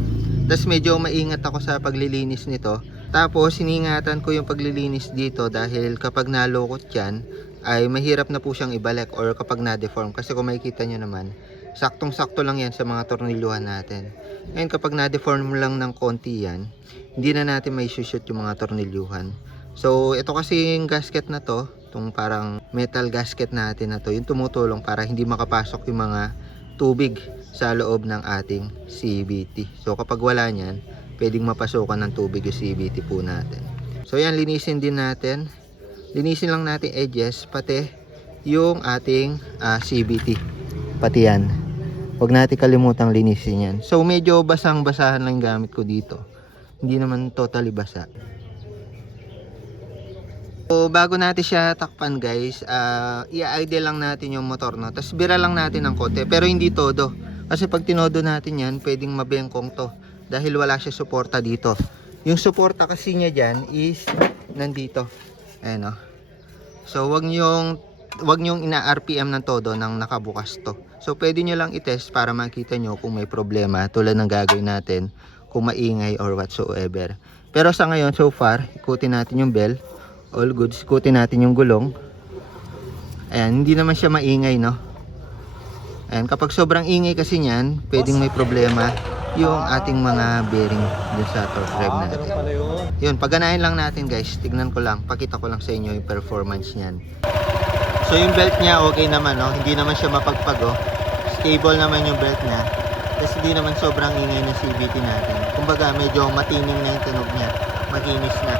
Tapos medyo maingat ako sa paglilinis nito. Tapos siningatan ko yung paglilinis dito dahil kapag nalukot yan ay mahirap na po siyang ibalik or kapag na-deform. Kasi kung makikita nyo naman, saktong-sakto lang yan sa mga tornilyuhan natin. Ngayon kapag na-deform lang ng konti yan, hindi na natin may shoot yung mga tornilyuhan. So ito kasi yung gasket na to, itong parang metal gasket natin na to, yung tumutulong para hindi makapasok yung mga tubig sa loob ng ating CVT. So kapag wala nyan, pwedeng mapasukan ng tubig yung CVT po natin. So yan, linisin din natin. Linisin lang natin edges, pati yung ating CVT. Pati yan. Huwag natin kalimutang linisin yan. So medyo basang-basahan lang gamit ko dito. Hindi naman totally basa. So bago natin siya takpan guys, i-idle lang natin yung motor, no? Tapos bira lang natin ng konti, pero hindi todo. Kasi pag tinodo natin yan, pwedeng mabengkong to. Dahil wala siya suporta dito. Yung suporta kasi niya dyan is nandito. Ayan o. So wag nyong ina-RPM ng todo nang nakabukas to. So pwede nyo lang i-test para makita nyo kung may problema tulad ng gagawin natin, kung maingay or whatsoever. Pero sa ngayon, so far, ikutin natin yung bell. All good. Ikutin natin yung gulong. Ayan, hindi naman siya maingay, no? Ayan, kapag sobrang ingay kasi niyan, pwedeng may problema yung ating mga bearing dun sa torque drive natin. Yun, pagganahin lang natin guys. Tignan ko lang, pakita ko lang sa inyo yung performance niyan. So yung belt niya okay naman, no? Hindi naman siya mapagpago. Stable naman yung belt niya. Kasi hindi naman sobrang ingay na CVT natin. Kumbaga medyo matining na yung tunog niya. Makinis na.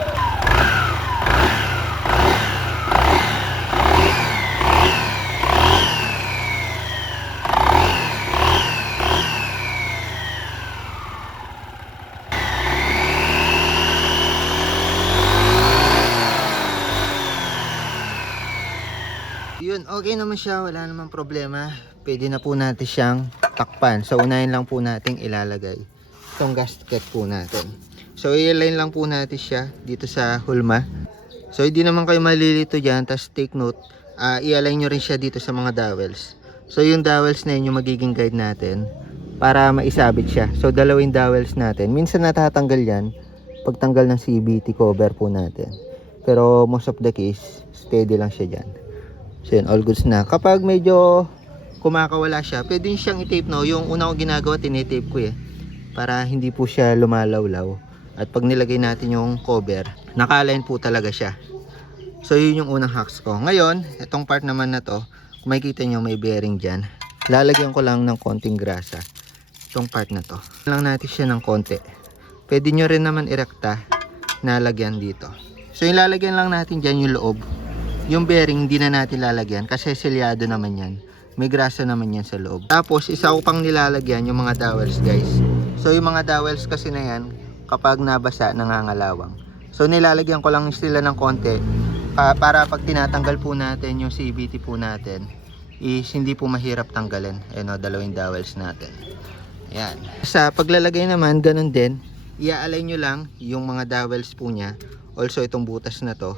Yun, okay naman siya, wala namang problema. Pwede na po natin siyang takpan. So unahin lang po natin ilalagay itong gasket po natin. So i-align lang po natin siya dito sa hulma. So hindi naman kayo malilito dyan. Tapos take note, i-align nyo rin siya dito sa mga dowels. So yung dowels na yun yung magiging guide natin para maisabit siya. So dalawin dowels natin. Minsan natatanggal yan pagtanggal ng CVT cover po natin. Pero most of the case, steady lang siya dyan. So yun, all goods na. Kapag medyo kumakawala siya, pwede siyang i-tape, no? Yung una kong ginagawa, tinitape ko para hindi po siya lumalawlaw. At pag nilagay natin yung cover, naka-align po talaga siya. So yun yung unang hacks ko. Ngayon, itong part naman na to, kung makikita nyo may bearing dyan, lalagyan ko lang ng konting grasa itong part na to. Lang natin siya ng konti. Pwede nyo rin naman irekta na lagyan dito. So yung lalagyan lang natin dyan yung loob. Yung bearing hindi na natin lalagyan kasi selyado naman yan. May grasa naman yan sa loob. Tapos isa ko pang nilalagyan yung mga dowels guys. So yung mga dowels kasi na yan, kapag nabasa, nangangalawang. So nilalagyan ko lang sila ng konti para pag tinatanggal po natin yung CVT po natin is hindi po mahirap tanggalin. Ayan o, dalawang dowels natin. Ayan. Sa paglalagay naman, ganun din. I-align nyo lang yung mga dowels po niya. Also itong butas na to.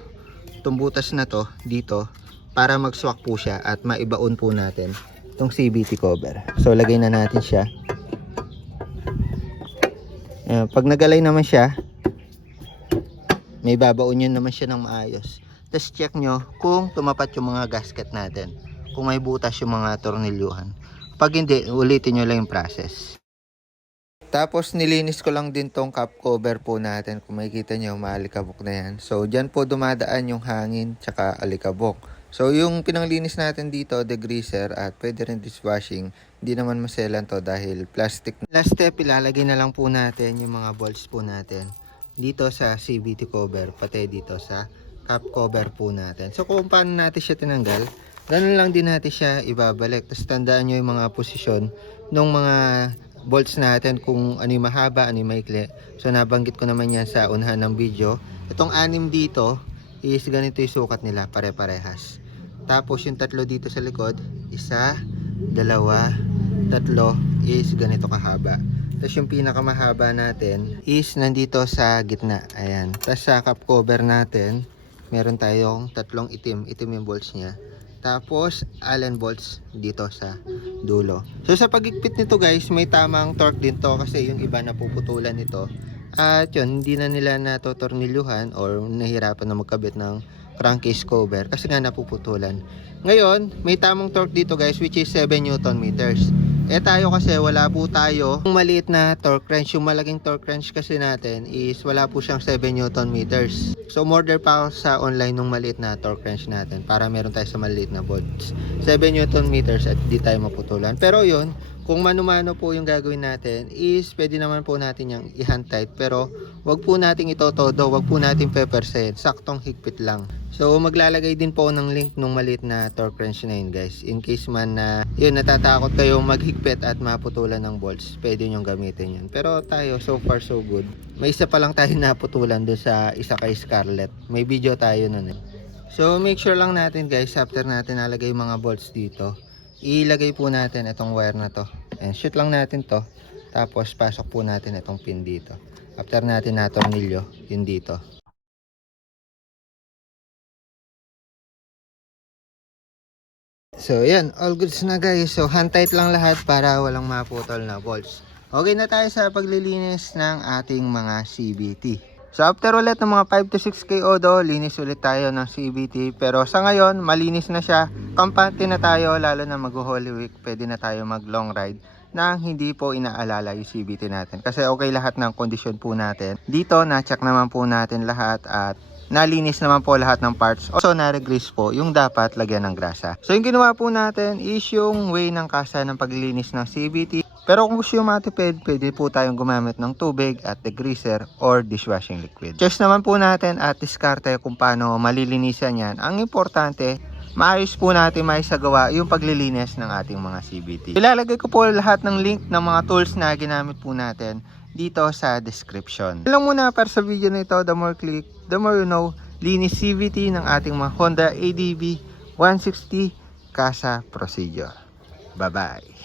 Itong butas na to dito para mag-swak po siya at maibaon po natin itong CVT cover. So lagay na natin siya. Pag nagalay naman siya, may babaon yun naman siya ng maayos. Tapos check nyo kung tumapat yung mga gasket natin, kung may butas yung mga tornilyuhan. Pag hindi, ulitin nyo lang yung process. Tapos nilinis ko lang din tong cap cover po natin. Kung makikita nyo, maalikabok na yan. So dyan po dumadaan yung hangin tsaka alikabok. So yung pinanglinis natin dito, degreaser at pwede rin dishwashing, hindi naman maselan to dahil plastic. Last step, ilalagay na lang po natin yung mga bolts po natin dito sa CVT cover, pati dito sa cap cover po natin. So kung paano natin siya tinanggal, ganun lang din natin siya ibabalik. Tapos tandaan nyo yung mga posisyon ng mga bolts natin, kung ano yung mahaba, ano yung maikli. So nabanggit ko naman yan sa unahan ng video. Itong 6 dito is ganito yung sukat nila, pare-parehas. Tapos yung 3 dito sa likod, 1, 2, 3 is ganito kahaba. Tapos yung pinakamahaba natin is nandito sa gitna. Ayan. Tapos sa cap cover natin, meron tayong 3 itim. Itim yung bolts niya. Tapos Allen bolts dito sa dulo. So sa pagigpit nito guys, may tamang torque din to kasi yung iba napuputulan nito. At yun, hindi na nila natotornilyuhan or nahirapan na magkabit ng crankcase cover kasi nga napuputulan. Ngayon, may tamang torque dito guys, which is 7 Newton meters. Tayo kasi wala po tayo yung maliit na torque wrench. Yung malaking torque wrench kasi natin is wala po siyang 7 Newton meters. So umorder pa ako sa online nung maliit na torque wrench natin para meron tayo sa maliit na bolts. 7 Newton meters at di tayo maputulan. Pero yun, kung mano-mano po yung gagawin natin is pwede naman po natin yung i-hand tight, pero wag po nating itotodo, wag po nating peperset, saktong higpit lang. So maglalagay din po ng link nung maliit na torque wrench na yun guys, in case man na yun natatakot kayo maghigpit at maputulan ng bolts, pwede nyong gamitin yun. Pero tayo so far so good, may isa pa lang tayo naputulan doon sa isa kay Scarlett, may video tayo nun eh. So make sure lang natin guys, after natin nalagay yung mga bolts dito, ilagay po natin itong wire na to. And shoot lang natin to. Tapos pasok po natin itong pin dito. After natin natornilyo, yun dito. So yan, all goods na guys. So hand tight lang lahat para walang maputol na bolts. Okay na tayo sa paglilinis ng ating mga CVT. So after ulit ng mga 5 to 6 KO linis ulit tayo ng CVT. Pero sa ngayon, malinis na siya. Kampante na tayo, lalo na mag-Holy Week. Pwede na tayo mag long ride nang hindi po inaalala yung CVT natin. Kasi okay lahat ng kondisyon po natin. Dito, na-check naman po natin lahat at nalinis naman po lahat ng parts. Also, na-regrease po yung dapat lagyan ng grasa. So yung ginawa po natin is yung way ng kasa ng paglilinis ng CVT. Pero kung gusto yung matipid, pwede po tayong gumamit ng tubig at degreaser or dishwashing liquid. Check naman po natin at diskarte kung paano malilinisan yan. Ang importante, maayos po natin maisagawa yung paglilinis ng ating mga CVT. Ilalagay ko po lahat ng link ng mga tools na ginamit po natin dito sa description. Lang muna para sa video na ito, the more click, the more you know, linis CVT ng ating mga Honda ADV 160 Kasa Procedure. Bye-bye!